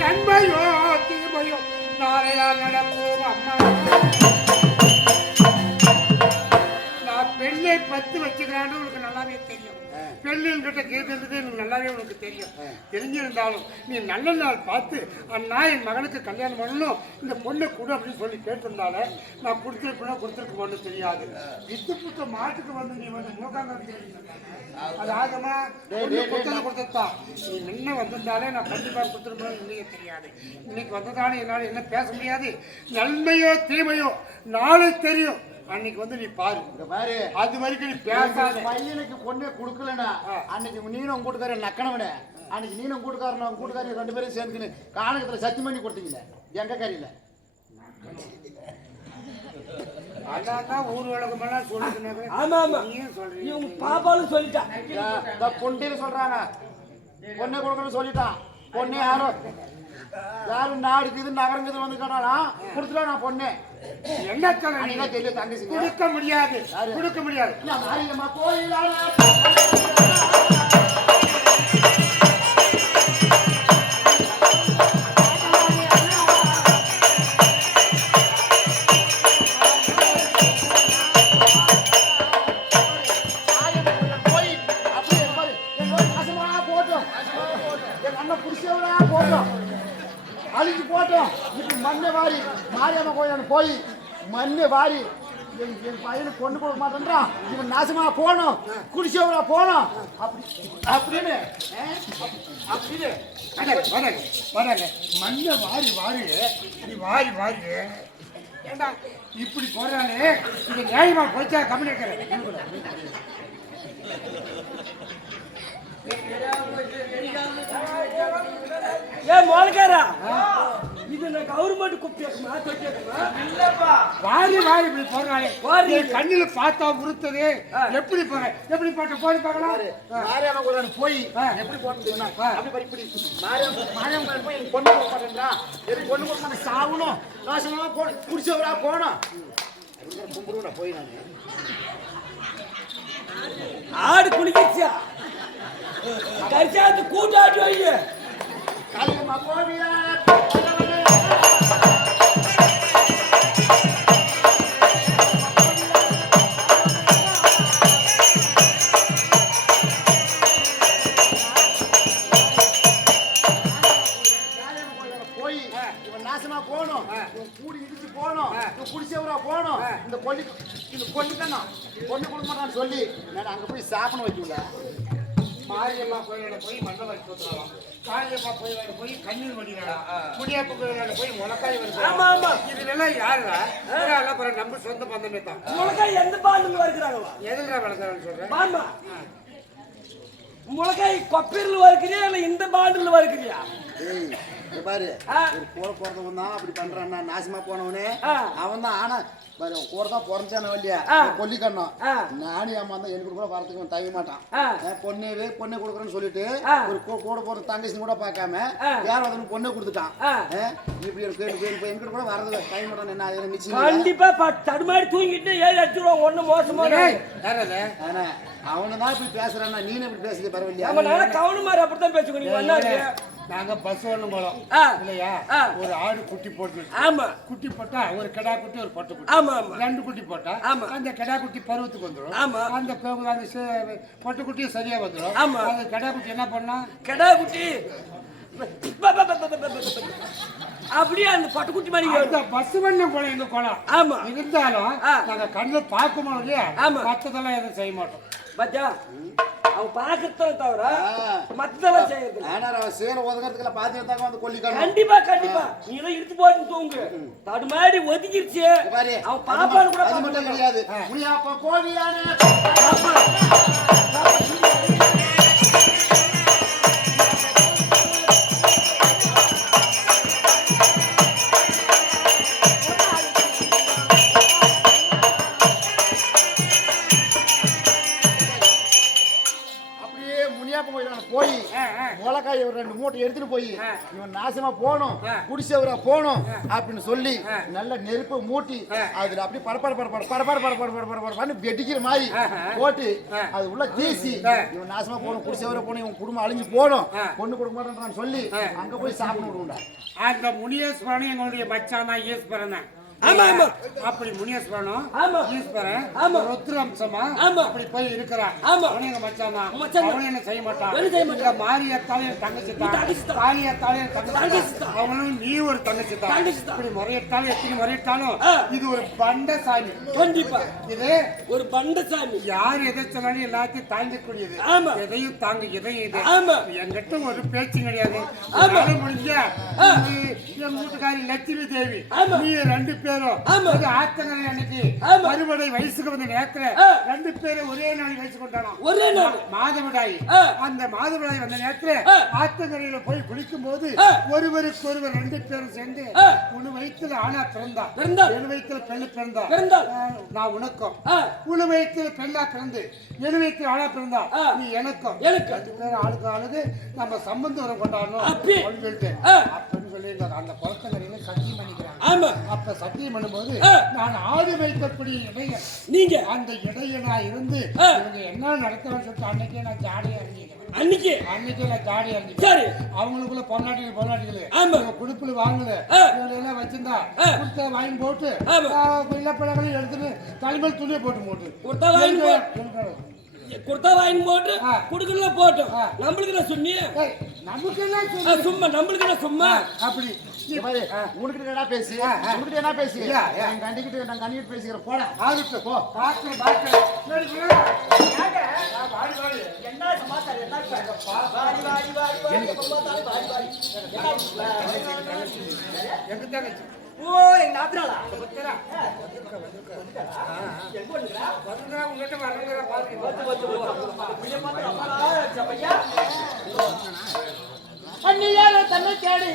நன்மையோ தீமையோ நாளையால் நடக்கும் அம்மா. நான் பெண்ணை பத்து வச்சுக்கிறான்னு உனக்கு நல்லாவே தெரியும். பெண்ணுங்கிட்ட கேட்கறது எனக்கு நல்லாவே உனக்கு தெரியும். தெரிஞ்சிருந்தாலும் நீ நல்ல நாள் பார்த்து அண்ணா என் மகனுக்கு கல்யாணம் பண்ணணும், இந்த பொண்ணை கொடு அப்படின்னு சொல்லி கேட்டிருந்தால நான் கொடுத்துருக்கோன்னு தெரியாது. வித்து புத்த மாட்டுக்கு வந்து நீ வந்து மூக்காங்க அது ஆகமா கொடுத்தா நீ முன்ன வந்திருந்தாலே நான் கண்டிப்பாக கொடுத்துருப்பேன். இல்லையே தெரியாது. இன்னைக்கு வந்ததானே என்னால் என்ன பேச முடியாது. நன்மையோ தீமையோ நாளை தெரியும். அன்னைக்கு வந்து நீ பாரு அது வரைக்கும் நீ பேசாத. பையனுக்கு பொண்ணே கொடுக்கலனா அன்னைக்கு நீனும் கூட்டுக்கார நக்கனவனே, அன்னைக்கு நீனும் கூட்டுக்காரன் கூட்டுக்காரி 2 பேரும் சேர்ந்துக்கின்னு காணகத்துல சத்தியம் பண்ணி கொடுத்தீங்களே எங்க கறியில. அதான் ஊர் உலகமெல்லாம் சொல்லுங்க. ஆமா ஆமா இவங்க பாப்பாலும் சொல்லிட்டான், பொண்டின்னு சொல்றாங்க. பொண்ணை கொடுக்கணும்னு சொல்லிட்டான். பொண்ணே யாரும் நாடுக்குது நகரங்குது வந்து கேட்டானா கொடுத்துட்டா நான் பொண்ணு என்ன சொல்ல தெரியல. தங்கச்சி கொடுக்க முடியாது, கொடுக்க முடியாது. கோயில் அண்ணன் குடிச்சவரா போட்டோம் அழிஞ்சு போட்டோம். இப்படி மண்ணை வாரி மாரியம்மா கோயில் போய் மண்ணை வாரி என் பையனுக்கு கொண்டு கொடுக்க மாட்டேன்றான், இவன் நாசமா போனோம் குடிச்சவரா போனோம் அப்படின்னு மண்ணை வாரி வாரி நீ வாரி வாரி ஏண்டா இப்படி போறானே, இது நியாயமா போச்சா? கம்மி இருக்கிறேன். ஏன் மோலக்காரா, இது நான் கவர்மெண்ட் குப்பியக்குமா இல்லப்பா, வாரி வாரி இப்படி போறானே, கண்ணில பார்த்தா உறுத்தது. எப்படி போற, எப்படி போட்ட போய் பார்க்கலாம். மாரியம்மா கோயில் போய் எப்படி போட்டோம் மாரியம்மா போய் எனக்கு கொண்டு போக மாட்டேன்றான், எனக்கு கொண்டு போக மாட்டேன் சாகணும் நாசமா குடிச்சவரா போனோம் கும்பிடுவா போய் நான் ஆடு குளிக்கிச்சா கரிசாத்து கூட்டாட்டி வைய காளியம்மா கோவிலா போய் இவன் நாசமா போனோம், இவன் கூடி இடிச்சு போனோம், இவன் குடிச்சவரா போனோம், இந்த கொல்லிக்கண்ணா கொண்டு கொடுக்க மாட்டான்னு சொல்லி நான் அங்க போய் சாப்பிட வைக்கல. மாரியம்மா கோயிலோட போய் மண்ணை வச்சு ஊத்துறான், காளியம்மா கோயிலோட போய் கண்ணீர் வடிக்கிறான், முனியப்ப கோயிலோட போய் முளக்காய் வருது. ஆமா ஆமா, இதுல யாருடா? எல்லாம் பாரு நம்ம சொந்த பந்தமே தான். முளக்காய் எந்த பாண்டுல வருகிறாங்களா? எதுல வளர்க்குறான்னு சொல்றேன். ஆமா, முளக்காய் கொப்பீர்ல வருகிறியா இல்ல இந்த பாண்டுல வருகிறியா? பாரு கூட பிறந்தவன் தான் அப்படி பண்றான்னா நாசமா போனவனே அவன் தான். ஆனா கூட தான் பிறந்தான இல்லையா கொல்லிக்கணும், நானும் அம்மா தான் எனக்கு கூட வரத்துக்கு தயங்க மாட்டான். பொண்ணே கொடுக்குறேன்னு சொல்லிட்டு ஒரு கூட போற தங்கச்சி கூட பார்க்காம வேற ஒருத்தனுக்கு பொண்ணை கொடுத்துட்டான். இப்படி என்கிட்ட கூட வரது தயங்க மாட்டான். என்ன நிச்சயம் கண்டிப்பா தடுமாறி தூங்கிட்டு 7 அடிச்சுருவான். ஒண்ணு மோசமா ஆனா அவனதான் இப்படி பேசுறான்னா நீனு இப்படி பேசுறது பரவாயில்லையா? நம்ம கவனமாரி அப்படித்தான் பேசுறீங்க. நாங்க பஸ் ஒண்ணு போறோம் இல்லையா, ஒரு ஆடு குட்டி போட்டு, ஆமா குட்டி போட்டா ஒரு கிடா குட்டி ஒரு பொட்டை குட்டி, ஆமா ஆமா 2 குட்டி போட்டா அந்த கிடா குட்டி பருவத்துக்கு வந்துடும். ஆமா, அந்த பொட்டை குட்டியும் சரியா வந்துடும். ஆமா, அந்த கிடா குட்டி என்ன பண்ணா, கிடா குட்டி அப்படியே அந்த பட்டுக்குட்டி மாதிரி பஸ் பண்ண போல எங்க குளம். ஆமா, இருந்தாலும் நாங்க கண்ணுல பார்க்கணும் இல்லையா, மத்ததெல்லாம் எதுவும் செய்ய மாட்டோம். பாத்தியா, அவன் பாக்கறத தவிர மத்ததெல்லாம் செய்யறது. ஆனா அவன் சேல ஒதுக்கிறதுக்குல பாத்தியத்தாங்க வந்து கொல்லிக்கணும். கண்டிப்பா கண்டிப்பா நீ எல்லாம் இழுத்து போட்டு தூங்கு. தடுமாடி ஒதுக்கிருச்சு அவன் பாப்பான்னு கூட அது மட்டும் கிடையாது. முனியப்ப கோவிலானே போய் முளக்காய் ஒரு 2 மூட்டை எடுத்துட்டு போய் இவன் நாசமா போனோம் குடிச்சவரா போனோம் அப்படின்னு சொல்லி நல்ல நெருப்பு மூட்டி அதுல அப்படி பரபர வெடிக்கிற மாதிரி போட்டு அது உள்ள தீசி இவன் நாசமா போனோம் குடிச்சவரா போனோம் இவன் குடும்பம் அழிஞ்சு போனோம் பொண்ணு கொடுக்க மாட்டேன்றான்னு சொல்லி அங்க போய் சாப்பிடுவோம்டா. அந்த முனியேஸ்வரன் எங்களுடைய மச்சான் தான் ஈஸ்வரன். ஆமா ஆமா, அப்படி முனியேஸ்வரன் ஆமா ஈஸ்வரன் ஆமா ருத்ரம்சமா ஆமா அப்படி போய் இருக்கிறான். ஆமா, அவன் எங்க மச்சான் தான். மச்சான் அவன் என்ன செய்ய மாட்டான். மாரியத்தாலே தங்கச்சி தான், காளியத்தாலே தங்கச்சி தான், அவனும் நீ ஒரு தங்கச்சி தான். இப்படி முறையிட்டாலும் எத்தனை முறையிட்டாலும் இது ஒரு பண்டசாமி. கண்டிப்பா இது ஒரு பண்டசாமி. யார் எதை சொன்னாலும் எல்லாத்தையும் தாங்கக்கூடியது. ஆமா, எதையும் தாங்க இதையும் இது. ஆமா, என்கிட்ட ஒரு பேச்சு கிடையாது. முடிஞ்ச என் வீட்டுக்காரி லட்சுமி தேவி நீ 2 பேரும் ஆத்தங்கரை அன்னைக்கு மறுபடி வயசுக்கு வந்த நேரத்துல 2 பேரும் ஒரே நாள் வயசு கொண்டாடும். ஒரே நாள் மாதவிடாய். அந்த மாதவிடாய் வந்த நேரத்துல ஆத்தங்கரையில போய் குளிக்கும் போது ஒருவருக்கு ஒருவர் 2 பேரும் சேர்ந்து உன் வயிற்றுல ஆனா பிறந்தா, என் வயிற்றுல பெண்ணு பிறந்தா, நான் உனக்கும், உன் வயிற்றுல பெண்ணா பிறந்து என் வயிற்றுல ஆனா பிறந்தா நீ எனக்கும், 2 பேரும் ஆளுக்கு ஆளுக்கு நம்ம சம்பந்தம் கொண்டாடணும் அப்படின்னு சொல்லிட்டு அப்படின்னு சொல்லி அந்த குளத்தங்கரையில சத்தியம் பண்ணிக்கிறாங்க. அப்ப சத்தியம் பண்ணும்போது நான் ஆடு வைக்கக்கூடிய இடையன், நீங்க அந்த இடையனா இருந்து இவங்க என்ன நடத்துறேன்னு சொல்லிட்டு அன்னைக்கே நான் ஜாடியா இருந்தேன். அன்னைக்கே நான் ஜாடியா இருந்தேன். சரி, அவங்களுக்குள்ள பொன்னாட்டிகள் குடுப்புல வாங்கல எல்லாம் வச்சிருந்தா குடுத்த வாங்கி போட்டு இலப்பழங்களும் எடுத்துட்டு தலைமையில் துணியை போட்டு கொடுத்தா வாங்கி போட்டு கொடுக்கலாம் போட்டோம். நம்மளுக்கு என்ன சுண்ணி? நமக்கு என்ன சும்மா நம்மளுக்கு என்ன சும்மா? அப்படி உனக்கிட்ட என்ன பேசி உனக்கிட்ட என்ன பேசி நான் கண்டிக்கிட்டு பேசிக்கிறேன். போட ஆகட்டும் போ. பாக்குறேன் பாக்குறேன். என்ன சமாச்சாரம்? என்ன வாடி வாடி வாடி வாடி எங்க தங்கச்சி ஓ எங்க நாத்துறாளா? வந்துடா உங்ககிட்ட வரணுங்கிற பாருங்க. அண்ணியால தன்னை தேடி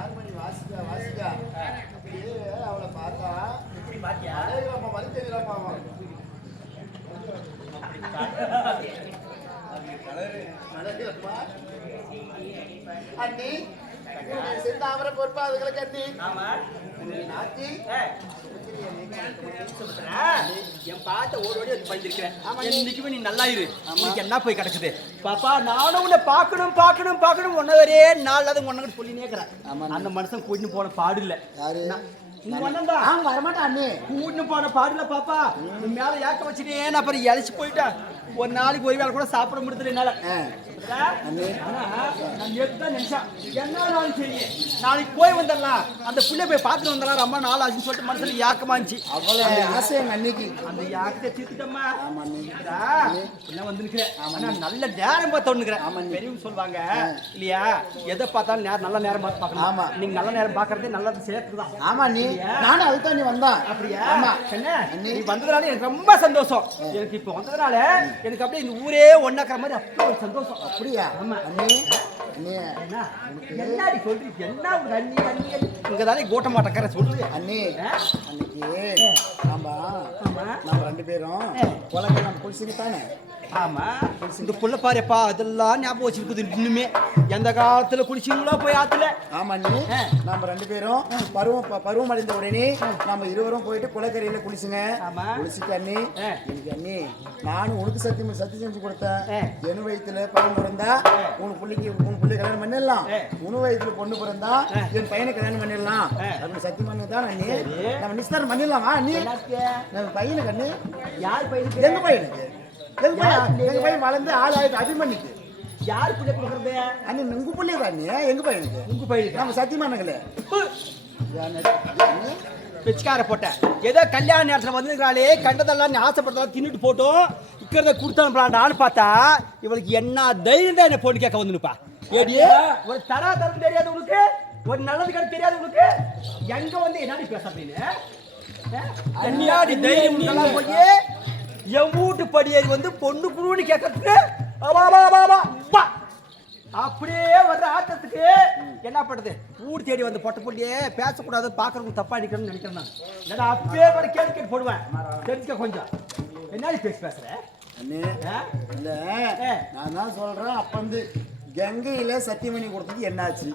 ஆர்மணி வாசிக்கா வாசிக்கா அப்படியே அவளை பார்த்தா இப்படி பாத்தியா அழகுமா வலி தெரியலமா அண்ணி சேர்ந்து அவரை பொறுப்பா அதுகளுக்கு அண்ணி நாத்தி என் பாட்ட ஓடி பண்ணிருக்கிறேன். இன்னைக்குமே நீ நல்லா இரு. உனக்கு என்ன போய் கிடக்குது பாப்பா? நானும் உன்னை பார்க்கணும் ஒன்னவரே நாள் அதை ஒன்னு சொல்லினே இருக்கிறேன். அந்த மனுஷன் கூட்டின்னு போன பாடு இல்ல. வரமாட்டா அண்ணி கூட்டின்னு போன பாடு இல்ல பாப்பா. நீ மேல ஏக்க வச்சுட்டே நான் அப்புறம் இழைச்சு போயிட்டேன். ஒரு நாளைக்கு ஒரு வேளை கூட சாப்பிட முடியல என்னால. நான் நேற்றுதான் நினைச்சேன் என்ன நாளும் சரி நாளைக்கு போய் வந்துடலாம், அந்த புள்ளைய போய் பார்த்துட்டு வந்துடலாம், ரொம்ப நாள் ஆச்சுன்னு சொல்லிட்டு மனசுல யாக்கமா இருந்துச்சு. அவ்வளவு ஆசை எங்க அன்னைக்கு அந்த யாக்கத்தை தீர்த்துட்டம்மா வந்துருக்கிறேன். ஆனா நல்ல நேரம் பார்த்து ஒண்ணுக்கிறேன். பெரியவங்க சொல்லுவாங்க இல்லையா, எதை பார்த்தாலும் நல்ல நேரம் பார்த்து பார்க்கணும். ஆமா, நீங்க நல்ல நேரம் பார்க்கறதே நல்லது சேர்த்துதான். ஆமா நீ நானும் அதுதான் நீ வந்தான். அப்படியா? ஆமா என்ன நீ வந்ததுனால எனக்கு ரொம்ப சந்தோஷம். எனக்கு இப்ப வந்ததுனால எனக்கு அப்படியே இந்த ஊரே ஒன்னாக்குற மாதிரி அப்படி ஒரு சந்தோஷம். அப்படியா? ஆமா அண்ணி என்ன என்னடி சொல்றீங்க? என்ன ஒரு அண்ணி அண்ணி இங்க தானே கோட்ட மாட்டேங்கிற சொல்லு அண்ணி. அன்னைக்கு நம்ம ரெண்டு பேரும் குழந்தை நம்ம குளிச்சுட்டு தானே. ஆமா, இந்த புள்ள பாருப்பா அதெல்லாம் ஞாபகம் வச்சிருக்குது இன்னுமே. எந்த காலத்துல குளிச்சிங்களோ போய் ஆத்துல. ஆமா நீ நம்ம ரெண்டு பேரும் பருவம் அடைந்த உடனே நம்ம இருவரும் போயிட்டு குளக்கரையில குளிச்சுங்க. குளிச்சுட்டு அண்ணி எனக்கு அண்ணி நானும் உனக்கு சத்தியம் செஞ்சு கொடுத்தேன். என் வயிற்றுல பையன் பிறந்தா உன் பிள்ளை கல்யாணம் பண்ணிடலாம், உன் வயிற்றுல பொண்ணு பிறந்தா என் பையனை கல்யாணம் பண்ணிடலாம் அப்படின்னு சத்தியம் பண்ணி தான் அண்ணி நம்ம நிச்சயம் பண்ணிடலாமா அண்ணி? நம்ம பையனுக்கு அண்ணி. யார் பையனுக்கு? எங்க பையனுக்கு. எங்க பையன் வளர்ந்து ஆள் ஆயிட்டு அபிமன்னிக்கு. யார் பிள்ளை கொடுக்கறது? அண்ணி உங்க பிள்ளைய தான் எங்க பையனுக்கு. உங்க பையனுக்கு நம்ம சத்தியமானங்களே பிச்சைக்கார போட்ட ஏதோ கல்யாண நேரத்தில் வந்துருக்கிறாளே, கண்டதெல்லாம் நீ ஆசைப்பட்டதெல்லாம் தின்னுட்டு போட்டோம், இருக்கிறத கொடுத்தான்னு பார்த்தா இவளுக்கு என்ன தைரியம் தான் என்ன பொண்ணு கேட்க வந்துருப்பா. ஏடியே ஒரு தரம் தெரியாது உனக்கு, ஒரு நல்லது கடை தெரியாது உனக்கு, எங்க வந்து என்னடி பேச அப்படின்னு என்னடி தைரியம் போய் என் வீட்டு படியேறி வந்து பொண்ணு குருன்னு கேட்கறதுக்கு அப்படியே வர்ற ஆட்டத்துக்கு என்ன பண்ணுறது? ஊர் தேடி வந்து பொட்ட புள்ளியே பேசக்கூடாது, பார்க்கறவங்க தப்பா அடிக்கணும்னு நினைக்கிறேன். நான் அப்பயே ஒரு கேள்வி கேட்டு போடுவேன், தெரிஞ்சுக்க கொஞ்சம். என்னாடி பேசுறேன் இல்ல நான் தான் சொல்றேன். அப்ப வந்து கங்கையில சத்தியமணி கொடுத்தது என்னாச்சு?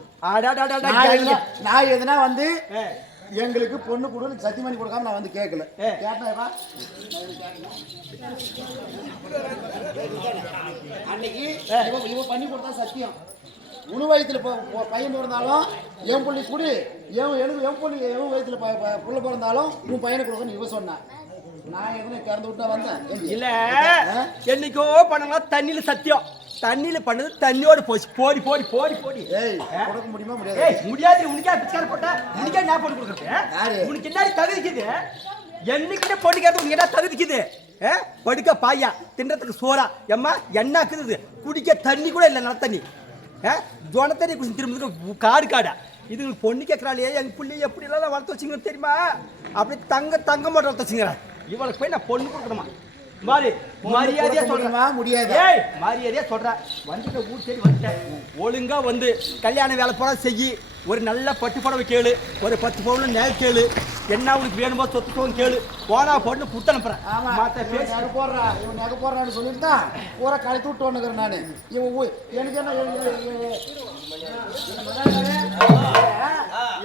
நான் எதுனா வந்து எங்களுக்கு பொண்ணு கொடு சத்தியமணி கொடுக்காம நான் வந்து கேட்கல. கேட்டா அன்னைக்கு இவன் பண்ணி கொடுத்தா சத்தியம். உணவு வயத்துல பையன் பிறந்தாலும் என் புள்ளி குடி, என் பொண்ணு என் வயசுல புள்ள பிறந்தாலும் உன் பையனை கொடுக்கணும் இவன் சொன்னான். நான் எதுனா கறந்து விட்டா வந்தேன் இல்ல என்னைக்கோ பண்ணா தண்ணியில சத்தியம் தண்ணியில பண்ணது தண்ணியோட போச்சு போடி போடி போடி போடி ஏய் கொடுக்க முடியுமா முடியாது ஏய் முடியாது உனக்கே பிச்சை போட்ட உனக்கே நான் போட்டு கொடுக்கறது யாரு? உனக்கு என்ன தகுதிக்குது என்னைக்கிட்ட போட்டுக்கிறது உனக்கு என்ன தகுதிக்குது படுக்க பாயா தின்றதுக்கு சோறா எம்மா என்ன இருக்குது குடிக்க தண்ணி கூட இல்லை நல்ல தண்ணி ஜோன தண்ணி குடிச்சு திரும்ப காடு காடா இது பொண்ணு கேட்கறாளே எங்க பிள்ளை எப்படி எல்லாம் வளர்த்து வச்சுங்க தெரியுமா அப்படி தங்க மாட்டோம் வளர்த்து வச்சுங்கிறா இவளுக்கு போய் நான் பொண்ணு கொடுக்கணுமா மாறி மரியாதையா சொல்றா முடியாது ஏய் மரியாதையா சொல்றா வந்துட்ட ஊர் சரி வந்துட்டேன் ஒழுங்கா வந்து கல்யாண வேலை போட செய்யி ஒரு நல்ல பட்டு புடவை கேளு ஒரு 10 பவுன் நேல் கேளு என்ன உனக்கு வேணுமோ சொத்து சோகம் கேளு போனா போட்டு புத்த அனுப்புறேன் மாத்த பேசி நகை போடுறா இவன் நகை போடுறான்னு சொல்லிட்டு பூரா கழித்து விட்டு வந்துக்கிறேன் நான் இவன் எனக்கு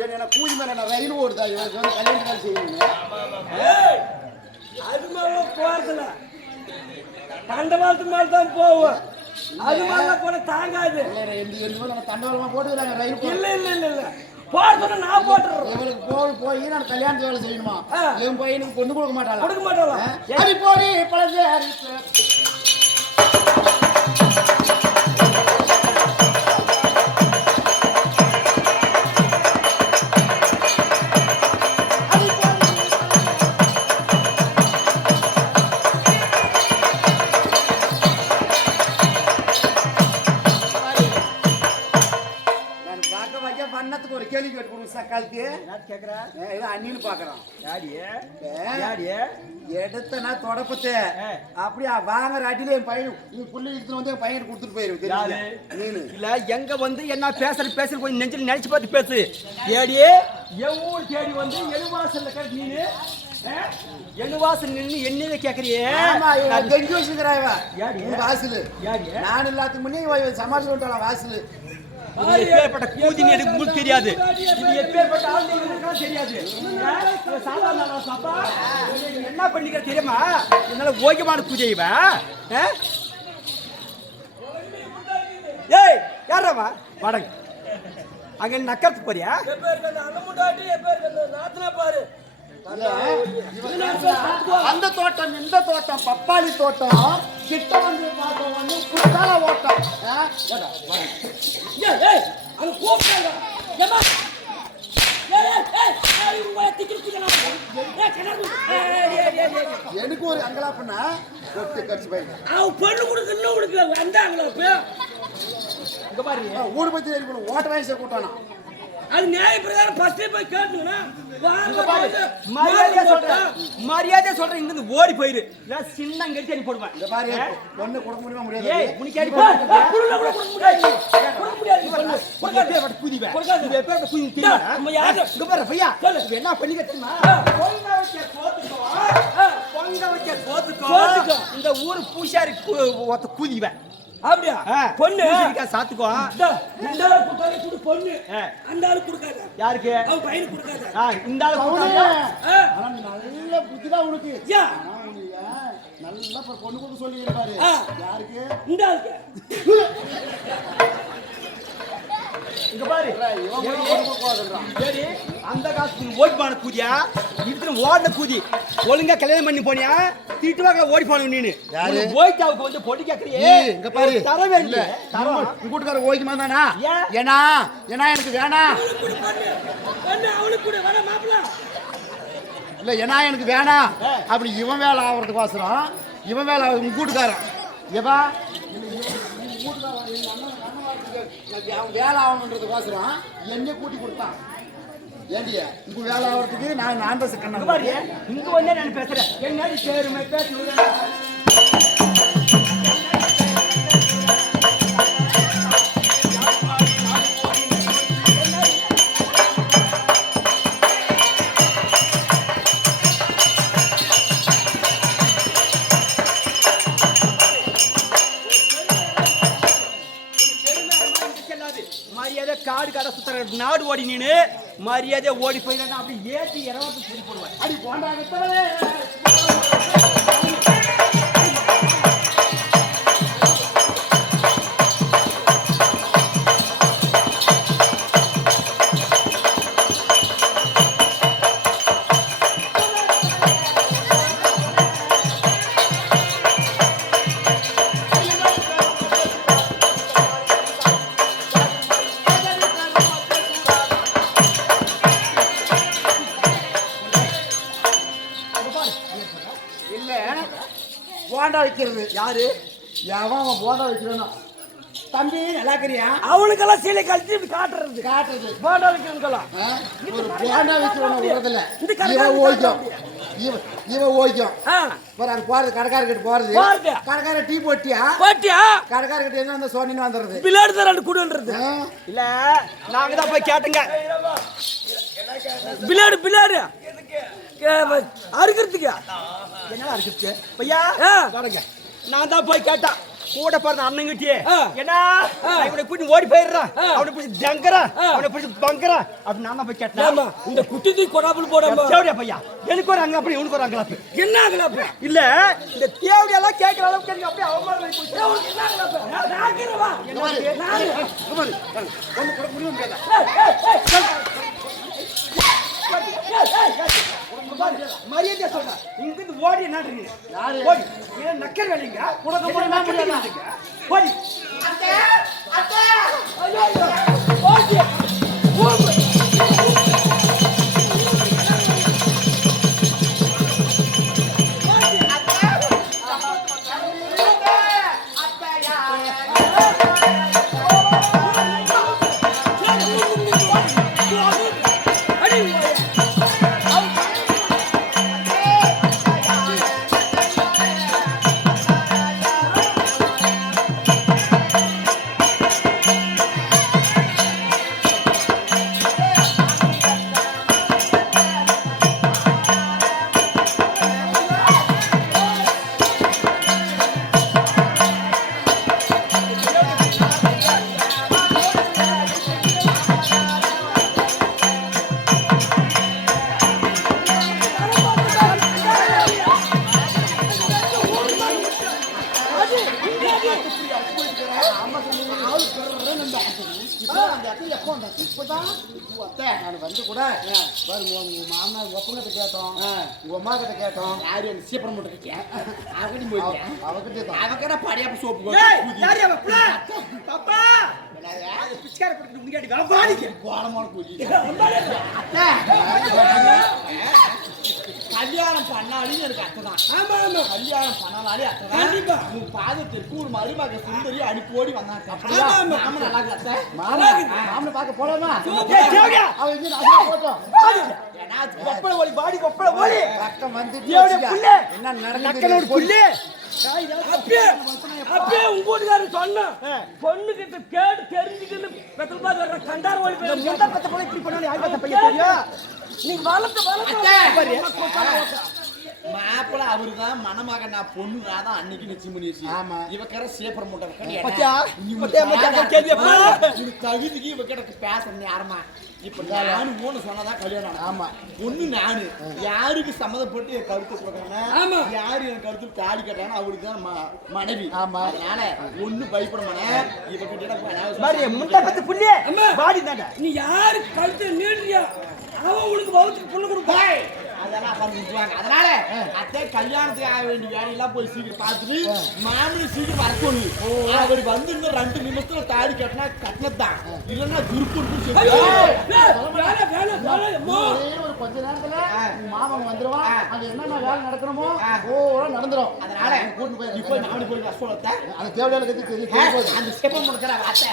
என்ன கூலி மேல நான் ரயில் ஓடுதா இவனுக்கு வந்து கல்யாணம் வேலை செய்யணும் அது மேல போறதுல தண்டவாளத்து மேல தான் போவோம் அது மேல போன தாங்காது தண்டவாளமா போட்டுக்கிறாங்க ரயில் இல்ல இல்ல இல்ல இல்ல போறதுல நான் போட்டுறேன் இவளுக்கு போய் நான் கல்யாணத்து வேலை செய்யணுமா இவன் பையனுக்கு பொண்ணு கொடுக்க மாட்டாளா கொடுக்க மாட்டாளா அடி போடி பழசே வண்ணத்துக்கு ஒரு கேள்வி கேட்டு கொடுங்க சக்காலத்து கேக்குறா இது அண்ணின்னு பாக்குறான் யாடியே எடுத்தனா தொடப்பத்தை அப்படியே வாங்குற அடியில என் பையன் நீ புள்ளி எடுத்துட்டு வந்து என் பையன் கொடுத்துட்டு போயிரு இல்ல எங்க வந்து என்ன பேசுற கொஞ்சம் நெஞ்சில் நினைச்சு பார்த்து பேசு ஏடியே எவ்வளவு தேடி வந்து எழுவாசல்ல கேட்டு நீனு எழுவாசல் நின்று என்னையில கேக்குறியே கெஞ்சி வச்சுக்கிறாய்வா வாசல் நான் எல்லாத்துக்கு முன்னே சமாளிச்சு விட்டாளா வாசல் எப்பேற்பட்ட கூதினி எனக்கு உங்களுக்கு தெரியாது இது எப்பேற்பட்ட ஆள் எனக்கு தெரியாது என்ன பண்ணிக்கிற தெரியுமா என்னால ஓகமான பூஜை இவன் ஏய் யாரவா வாடங்க அங்க நக்கறது போறியா அந்த தோட்டம் இந்த தோட்டம் பப்பாளி தோட்டம் கிட்ட வந்து பார்த்தோம் வந்து குத்தால ஓட்டம் எனக்கு ஒரு அங்கலாப்புனா கட்சி பையன் அவன் பொண்ணு கொடுக்க இன்னும் கொடுக்க வந்தாங்களா இங்க பாரு ஊடு பத்தி ஓட்ட வயசை கூட்டானா அது நியாய பிரகாரம் ஃபர்ஸ்டே போய் கேட்டுனா மரியாதை சொல்றேன் இங்க இருந்து ஓடி போயிரு நான் சின்ன கட்டி அடி போடுவேன் இந்த பாரு பொண்ணு கொடுக்க முடியுமா முடியாது ஏய் உனக்கு அடி போடுங்க கொடுக்க முடியாது கொடுக்க குதிவே இது எப்ப குதி தெரியுமா நம்ம யாரு இங்க பாரு பையா என்ன பண்ணிக்க தெரியுமா பொங்க வச்ச போத்துக்கோ இந்த ஊர் பூசாரி ஒத்த குதிவே அப்படியா பொண்ணு சாத்துக்கோ இந்த ஆளு கொடுக்காத குடு பொண்ணு அந்த ஆளு கொடுக்காத யாருக்கு அவன் பையனுக்கு கொடுக்காத இந்த ஆளு கொடுக்காத ஆனா நல்ல புத்திதான் உனக்கு யா நல்லா பொண்ணு கொடுக்க சொல்லி இருப்பாரு யாருக்கு இந்த ஆளுக்கு இங்க பாரு சரி அந்த காசு ஓடிப்பான கூதியா இதுக்கு ஓடின கூதி ஒழுங்கா கல்யாணம் பண்ணி போனியா தீட்டுவாக்கல ஓடி போன நீனு ஓய்க்காவுக்கு வந்து பொடி கேக்குறியே இங்க பாரு தர வேண்டிய கூட்டுக்கார ஓய்க்குமா தானா ஏனா எனக்கு வேணாம் அவனுக்கு கூட வர மாப்பிள்ள இல்ல ஏனா எனக்கு வேணாம் அப்படி இவன் வேலை ஆகிறதுக்கோசரம் இவன் வேலை உங்க கூட்டுக்காரன் ஏவா அவன் வேலை ஆகணுன்றதுக்கோசரம் என்ன கூட்டி கொடுத்தான் ஏண்டிய இப்ப வேலை ஆகிறதுக்கு நான் தான் சிக்கன இங்க வந்து நான் பேசுறேன் என்ன சேருமே பேசு மரியாதை காடு கடை சுத்துற நாடு ஓடி நீனு மரியாதை ஓடி போய் அப்படி ஏற்றி இரவாத்து சொல்லி போடுவேன் அடி போண்டாங்க வைக்கிறது. யாரு எவன் அவன் போண்டா வைக்கிறேன்னா தம்பி நல்லா இருக்கிறியா? அவனுக்கெல்லாம் சீலை கழிச்சு இப்படி காட்டுறது காட்டுறது. போண்டா வைக்கிறதுக்கெல்லாம் ஒரு போண்டா வைக்கிறவன விடுறதில்ல. இந்த இவன் கடைக்காரன் ஓய்க்கும். இவன் ஓய்க்கும். ஆ, ஒரு அது போறது கடைக்காரர்கிட்ட போறது. போறது. கடைக்கார டீ போட்டியா? போட்டியா கடைக்காரர்கிட்ட என்ன அந்த சோனின்னு வந்துடுறது. பிள்ளைடு தான் ரெண்டு குடுன்றது இல்ல நாங்க தான் போய் கேட்டுங்க. பிள்ளைடு அறுக்கிறதுக்கு என்னடா இருக்குது பையா? ஆ. தொடங்க. நான் தான் போய் கேட்டேன் கூட பிறந்த அண்ணங்கிட்டே ஆ. என்ன அவனை பிடிச்சி ஓடி போயிடுறான், அவனை பிடிச்சி ஜங்கறான், அவனை பிடிச்சி பங்கறான் அப்படி நான் தான் போய் கேட்டேன். ஏமா இந்த குட்டி கொடாப்புல போடாம தேவடியா பையா எனக்கு ஒரு அங்க அப்படி உனக்கு ஒரு அங்கலாப்பு என்ன ஆகலாப்ப இல்ல இந்த தேவடி எல்லாம் கேட்கற அளவுக்கு எனக்கு அப்படியே அவமானம் ஆகி போச்சு. என்ன ஆகலாப்ப நான் ஆகிறவா மரியாதையா சொல்றேன். இங்க இருந்து ஓடி என்ன யாரு? ஓடி ஏன் நக்கல் வேலைங்க உனக்கு முடியுமா முடியாதா? ஓடி நான் வந்து கூட பாருங்க உங்க மாமா உங்க அப்பங்கிட்ட கேட்டோம், உங்க அம்மா கிட்ட கேட்டோம். யாரு அந்த சீப்பரம் போட்டு இருக்கேன் அவகிட்ட தான். அவக்கட படியாப்ப சோப்பு யாரு அவ புள்ள பாப்பா பிச்சைக்கார போட்டு முன்னாடி வா வாடிக்கு கோலமான கூலி கல்யாணம் பண்ணாலும் எனக்கு அத்தைதான். ஆமா ஆமா கல்யாணம் பண்ணாலே அத்தைதான். கண்டிப்பா. உன் பாதத்திற்கு ஒரு மருமக சுந்தரி அனுப்பி ஓடி வந்தாங்க. அப்படியா? ஆமா, ஆமா. மாமன் நல்லா இருக்கு அத்தை. மாமனை பார்க்க போலாமா? ஏய், தேவடியா. அவன் இங்க நான் போட்டோம். ஏன்னா கொப்பள ஓடி பாடி கொப்பள ஓடி பக்கம் வந்து தேவடியா புள்ள என்ன நக்கனோட நடக்குது? புள்ள அப்பே உங்க வீட்டுக்காரர் சொன்னா பொண்ணு கிட்ட கேடு தெரிஞ்சுக்கின்னு பெத்தல் பாத்து வர்ற கண்டார் ஓடி இந்த போய் முண்டை பத்த போல இப்படி பண்ணாலே ஆய் பத்த பையன் தெரியும். நீ வளர்த்து மாப்பிள்ள அவருதான் மணமகன் நான் பொண்ணு நான் தான் அன்னைக்கு நிச்சயம் பண்ணி வச்சு. ஆமா. இவக்கற சேப்பர் மூட்டை பத்தியா பத்தியா மச்சான் கேள்வி அப்பா தகுதிக்கு இவ கிட்ட பேசுறேன் யாருமா இப்ப நானு மூணு சொன்னதான் கல்யாணம் ஆனா. ஆமா. பொண்ணு நானு யாருக்கு சம்மதப்பட்டு என் கருத்து கொடுக்கறானே ஆமா. யாரு என் கருத்து தாடி கட்டானோ அவருக்கு தான் மனைவி. ஆமா. அதனால ஒண்ணு பயப்பட மாட்டேன். இவ கிட்ட பாரு முண்டை பத்த புள்ள பாடி தாண்டா நீ யாரு கழுத்து நீடுறியா அவன் உனக்கு வவுத்துக்கு புண்ணு கொடுப்பா அதெல்லாம் பண்ணிடுவாங்க. அதனால அத்தை கல்யாணத்துக்கு ஆக வேண்டிய வேலையெல்லாம் போய் சீக்கிரம் பார்த்துட்டு மாமனி சீக்கிரம் வர சொல்லு. அவர் வந்து இன்னும் 2 நிமிஷத்துல தாடி கட்டினா கட்டினதான் இல்லைன்னா துருப்பு ஒரே ஒரு கொஞ்ச நேரத்துல உங்க மாமன் வந்துருவான். அங்க என்னென்ன வேலை நடக்கணுமோ ஓ நடந்துரும். அதனால கூட்டு போய் இப்போ மாமனி போய் கஷ்டம் வச்சா அந்த தேவையான கத்தி தெரியும். அந்த ஸ்டெப்பை முடிக்கிற அத்தை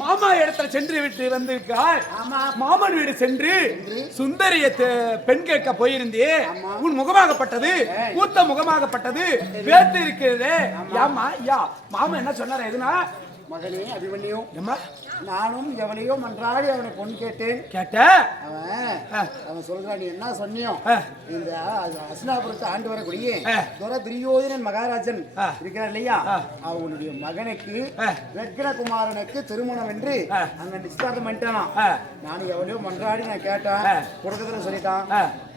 மாமா இடத்துல சென்று விட்டு வந்திருக்கார். மாமன் வீடு சென்று சுந்தரிய பெண் கேட்க போயிருந்தே. உன் முகமாகப்பட்டது கூத்த முகமாகப்பட்டது வேத்து இருக்கிறது. ஏமா யா மாமா என்ன சொன்னாரு? எதுனா மகனே அபிமன்யு ஏமா நானும் எவனையோ மன்றாடி அவனை பொண்ணு கேட்டேன். கேட்ட அவன் சொல்றான், நீ என்ன சொன்னியோ இந்த அஸ்னாபுரத்தை ஆண்டு வரக்கூடிய துரியோதனன் மகாராஜன் இருக்கிறார் இல்லையா, அவனுடைய மகனுக்கு வெங்கடகுமாரனுக்கு திருமணம் என்று அங்க நிச்சயதார்த்தம் பண்ணிட்டானா. நானும் எவனையோ மன்றாடி நான் கேட்டேன், கொடுக்கறதுன்னு சொல்லிட்டான்.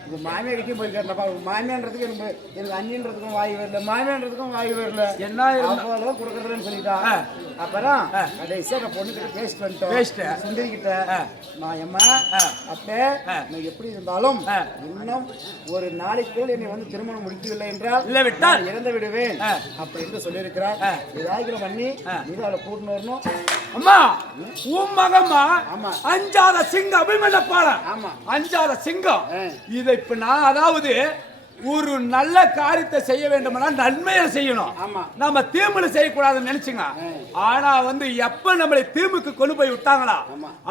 இது மாமியா கிட்டயும் போய் கேட்டப்பா, மாமியான்றதுக்கு எனக்கு அண்ணின்றதுக்கும் வாய் வரல, மாமியான்றதுக்கும் வாய் வரல, என்ன அவ்வளோ கொடுக்கறதுன்னு சொல்லிட்டான். அப்புறம் கடைசியாக பொண்ணு கிட்ட பேசிட்டு வந்துட்டேன், சுந்தரி கிட்ட. நான் எம்மா அப்பே நான் எப்படி இருந்தாலும் இன்னும் ஒரு நாளைக்குள் என்னை வந்து திருமணம் முடிக்கவில்லை என்றால் இல்லை விட்டால் இறந்து விடுவேன் அப்படி என்று சொல்லியிருக்கிறார். ஏதாவது பண்ணி நீங்க அவளை கூட்டின்னு வரணும். அம்மா உன் மகம்மா அஞ்சாத சிங்கம் அபிமன்யப்பாள. ஆமா, அஞ்சாத சிங்கம். இதை இப்ப நான் அதாவது ஒரு நல்ல காரியத்தை செய்ய வேண்டும்னா நன்மையை செய்யணும். நம்ம தீமுல செய்யக்கூடாதுன்னு நினைச்சுங்க. ஆனா வந்து எப்ப நம்மளை தீமுக்கு கொண்டு போய் விட்டாங்களா,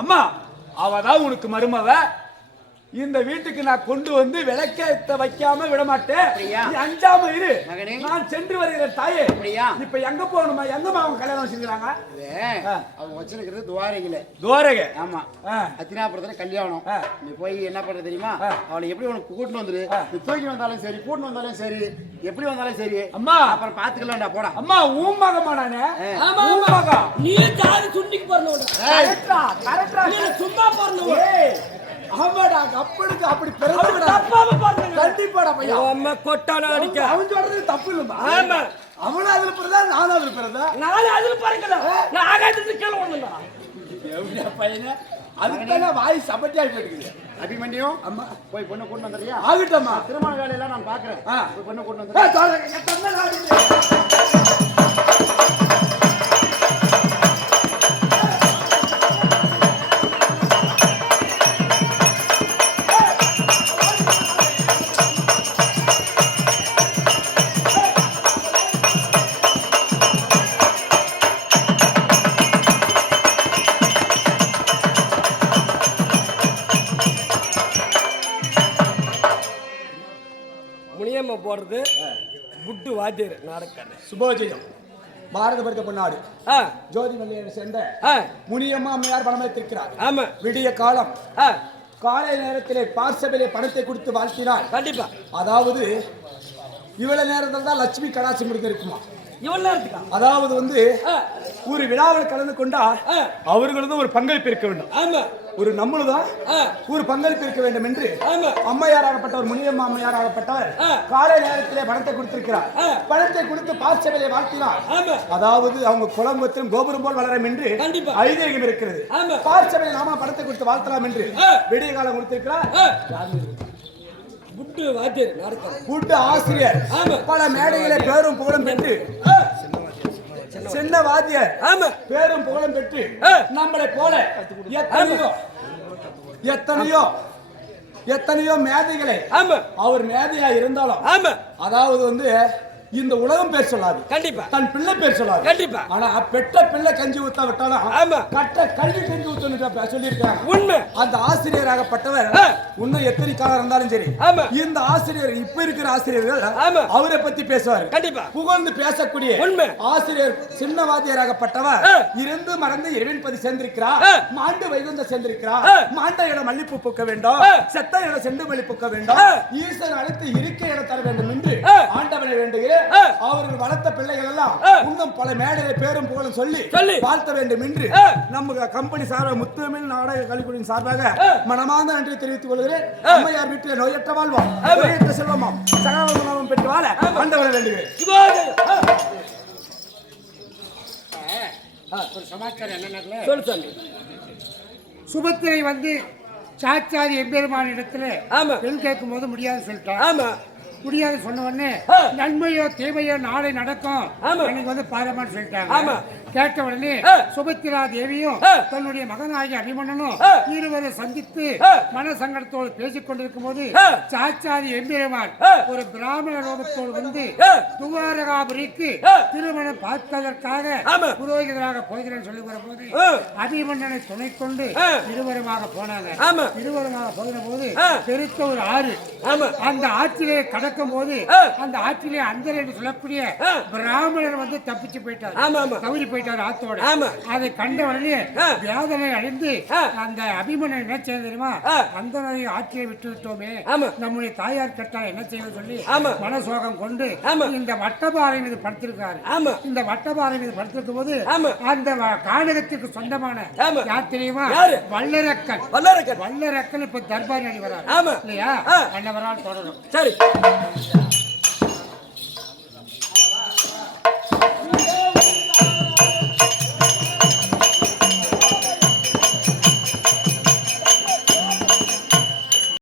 அம்மா அவதான் உனக்கு மருமவ. இந்த வீட்டுக்கு நான் கொண்டு வந்து விளக்கேத்த வைக்காம விட மாட்டேன். நீ அஞ்சாம இரு, நான் சென்று வருகிறேன் தாயே. இப்ப எங்க போகணுமா, எங்கம்மா அவங்க கல்யாணம் வச்சிருக்காங்க? அவங்க வச்சிருக்கிறது துவாரகையில. துவாரகை? ஆமா, அத்தினாபுரத்துல கல்யாணம். நீ போய் என்ன பண்ற தெரியுமா, அவளை எப்படி உனக்கு கூட்டிட்டு வந்துரு. நீ தூக்கி வந்தாலும் சரி, கூட்டிட்டு வந்தாலும் சரி, எப்படி வந்தாலும் சரி அம்மா, அப்புறம் பாத்துக்கலாம்டா போடா. அம்மா உன் மகமா நானே? நீ தாடி சுண்டிக்கு போறணும். கரெக்டா கரெக்டா, நீ சும்மா போறணும். ஆமாடா, அப்பனுக்கு அப்படி பிறந்து தப்பாம பாருங்க. கண்டிப்பாடா பையா, அம்மா கொட்டான அடிக்க. அவன் சொல்றது தப்பு இல்லம்மா. ஆமா, அவனும் அதுல பிறந்தா நானும் அதுல பிறந்தா. நானும் அதுல பாருங்கடா, நான் ஆகாயத்துக்கு கீழ விழுந்தா. எப்படியா பையனே, அதுக்கு வாய் சபட்டியாகி போயிடுது. அபிமன்யும் அம்மா போய் பொண்ணு கூட்டு வந்துறியா? ஆகட்டம்மா, திருமண வேலையெல்லாம் நான் பாக்குறேன். போய் பொண்ணு கூட்டு வந்துடுறேன். முனியம்மா போடுறது புட்டு வாத்தியர் நாடக்காரு சுபோஜயம் பாரத படுத்த பொன்னாடு ஜோதி மல்லியை சேர்ந்த முனியம்மா அம்மையார் பணமைத்திருக்கிறார். ஆமா, விடிய காலம் காலை நேரத்திலே பார்சபிலே பணத்தை கொடுத்து வாழ்த்தினார். கண்டிப்பா. அதாவது இவ்வளவு நேரத்தில் தான் லட்சுமி கடாட்சி முடிக்க இருக்குமா. இவ்வளவு நேரத்துக்கா? அதாவது வந்து ஒரு விழாவில் கலந்து கொண்டா அவர்களது ஒரு பங்களிப்பு இருக்க வேண்டும். ஆமா, ஒரு நம்மளுதான் ஒரு பங்களிப்பு இருக்க வேண்டும் என்று அம்மையாராகப்பட்டவர் முனியம்மா அம்மையாராகப்பட்டவர் காலை நேரத்திலே பணத்தை கொடுத்திருக்கிறார். பணத்தை கொடுத்து பார்சபிலே வாழ்த்தினார். அதாவது அவங்க குலம்பத்திலும் கோபுரம் போல் வளரும் என்று ஐதீகம் இருக்கிறது. பார்சபிலே நாம பணத்தை கொடுத்து வாழ்த்தலாம் என்று விடிய காலம் கொடுத்திருக்கிறார். புட்டு வாத்தியர் நாடக்காரு, புட்டு ஆசிரியர், பல மேடைகளை பேரும் புகழும் பெற்று சின்ன வாத்தியர் பேரும் புகழும் பெற்று நம்மளை போல எத்தனையோ மேதைகளை அவர் மேதையா இருந்தாலும் அதாவது வந்து இந்த உலகம் பேர் சொல்லாது. கண்டிப்பா. தன் பிள்ளை பேர் சொல்லாது. கண்டிப்பா. ஆனா பெற்ற பிள்ளை கஞ்சி ஊத்தா விட்டாலும் கட்ட கல்வி கஞ்சி ஊத்தணும் சொல்லியிருக்காங்க. உண்மை. அந்த ஆசிரியராகப்பட்டவர் இன்னும் எத்தனை காலம் இருந்தாலும் சரி, இந்த ஆசிரியர் இப்ப இருக்கிற ஆசிரியர்கள் அவரை பத்தி பேசுவார். கண்டிப்பா. புகழ்ந்து பேசக்கூடிய உண்மை ஆசிரியர் சின்னவாதியராகப்பட்டவர் இருந்து மறந்து இறைவன்பதி சேர்ந்திருக்கிறார். மாண்டு வைகுந்த சேர்ந்திருக்கிறார். மாண்ட இடம் மல்லிப்பூ பூக்க வேண்டும், செத்த இடம் செண்டு மல்லி பூக்க வேண்டும், ஈசன் அழைத்து இருக்க இடம் தர வேண்டும் என்று ஆண்டவனை வேண்டுகிறேன். அவர்கள் வளர்த்த பிள்ளைகள் எல்லாம் இன்னும் பல மேடையில பேரும் புகழும் சொல்லி வாழ்த்த வேண்டும் என்று நம்ம கம்பெனி சார்பாக முத்துமிழ் நாடக கல்விக்குழுவின் சார்பாக மனமார்ந்த நன்றி தெரிவித்துக் கொள்கிறேன். அம்மையார் வீட்டில் நோயற்ற வாழ்வோம், நோயற்ற செல்வமாம், சகலமும் பெற்று வாழ ஆண்டவனை வேண்டுகிறேன். ஒரு சமாச்சாரம் என்னன்னா, சொல்லு சொல்லு. சுபத்திரை வந்து சாச்சாரி எம்பெருமான இடத்துல பெண் கேட்கும் போது முடியாதுன்னு சொல்லிட்டான். ஆமா, முடியாது சொன்ன உடனே நன்மையோ தேவையோ நாளை நடக்கும் எனக்கு வந்து பாரமான்னு சொல்லிட்டாங்க. கேட்ட உடனே சுபத்திரா தேவியும் தன்னுடைய மகனாகிய அபிமன்னனும் இருவரை சந்தித்து மன சங்கடத்தோடு பேசிக் கொண்டிருக்கும் போது சாச்சாரி எம்பெருமான் ஒரு பிராமண ரோகத்தோடு வந்து துவாரகாபுரிக்கு திருமணம் பார்ப்பதற்காக புரோகிதராக போகிறேன் சொல்லி வரும்போது அபிமன்னனை துணை கொண்டு இருவருமாக போனாங்க. இருவருமாக போகிற போது பெருத்த ஒரு ஆறு, அந்த ஆற்றிலே கடற்கரை இறக்கும் போது அந்த ஆற்றிலே அந்தர் என்று சொல்லக்கூடிய பிராமணர் வந்து தப்பிச்சு போயிட்டார். ஆமா ஆமா தவறி போயிட்டார் ஆத்தோட. ஆமா. அதை கண்ட உடனே வேதனை அடைந்து அந்த அபிமன்யன் என்ன செய்ய தெரியுமா, அந்த ஆற்றியை விட்டு விட்டோமே, நம்முடைய தாயார் கட்டா என்ன செய்வது சொல்லி மனசோகம் கொண்டு இந்த வட்டபாறை மீது படுத்திருக்காரு. இந்த வட்டபாறை மீது படுத்திருக்கும் போது அந்த கானகத்திற்கு சொந்தமான யார் தெரியுமா, வல்லரக்கன். வல்லரக்கன் இப்ப தர்பார் அடி வரார் இல்லையா, வல்லவரால் தொடரும். சரி.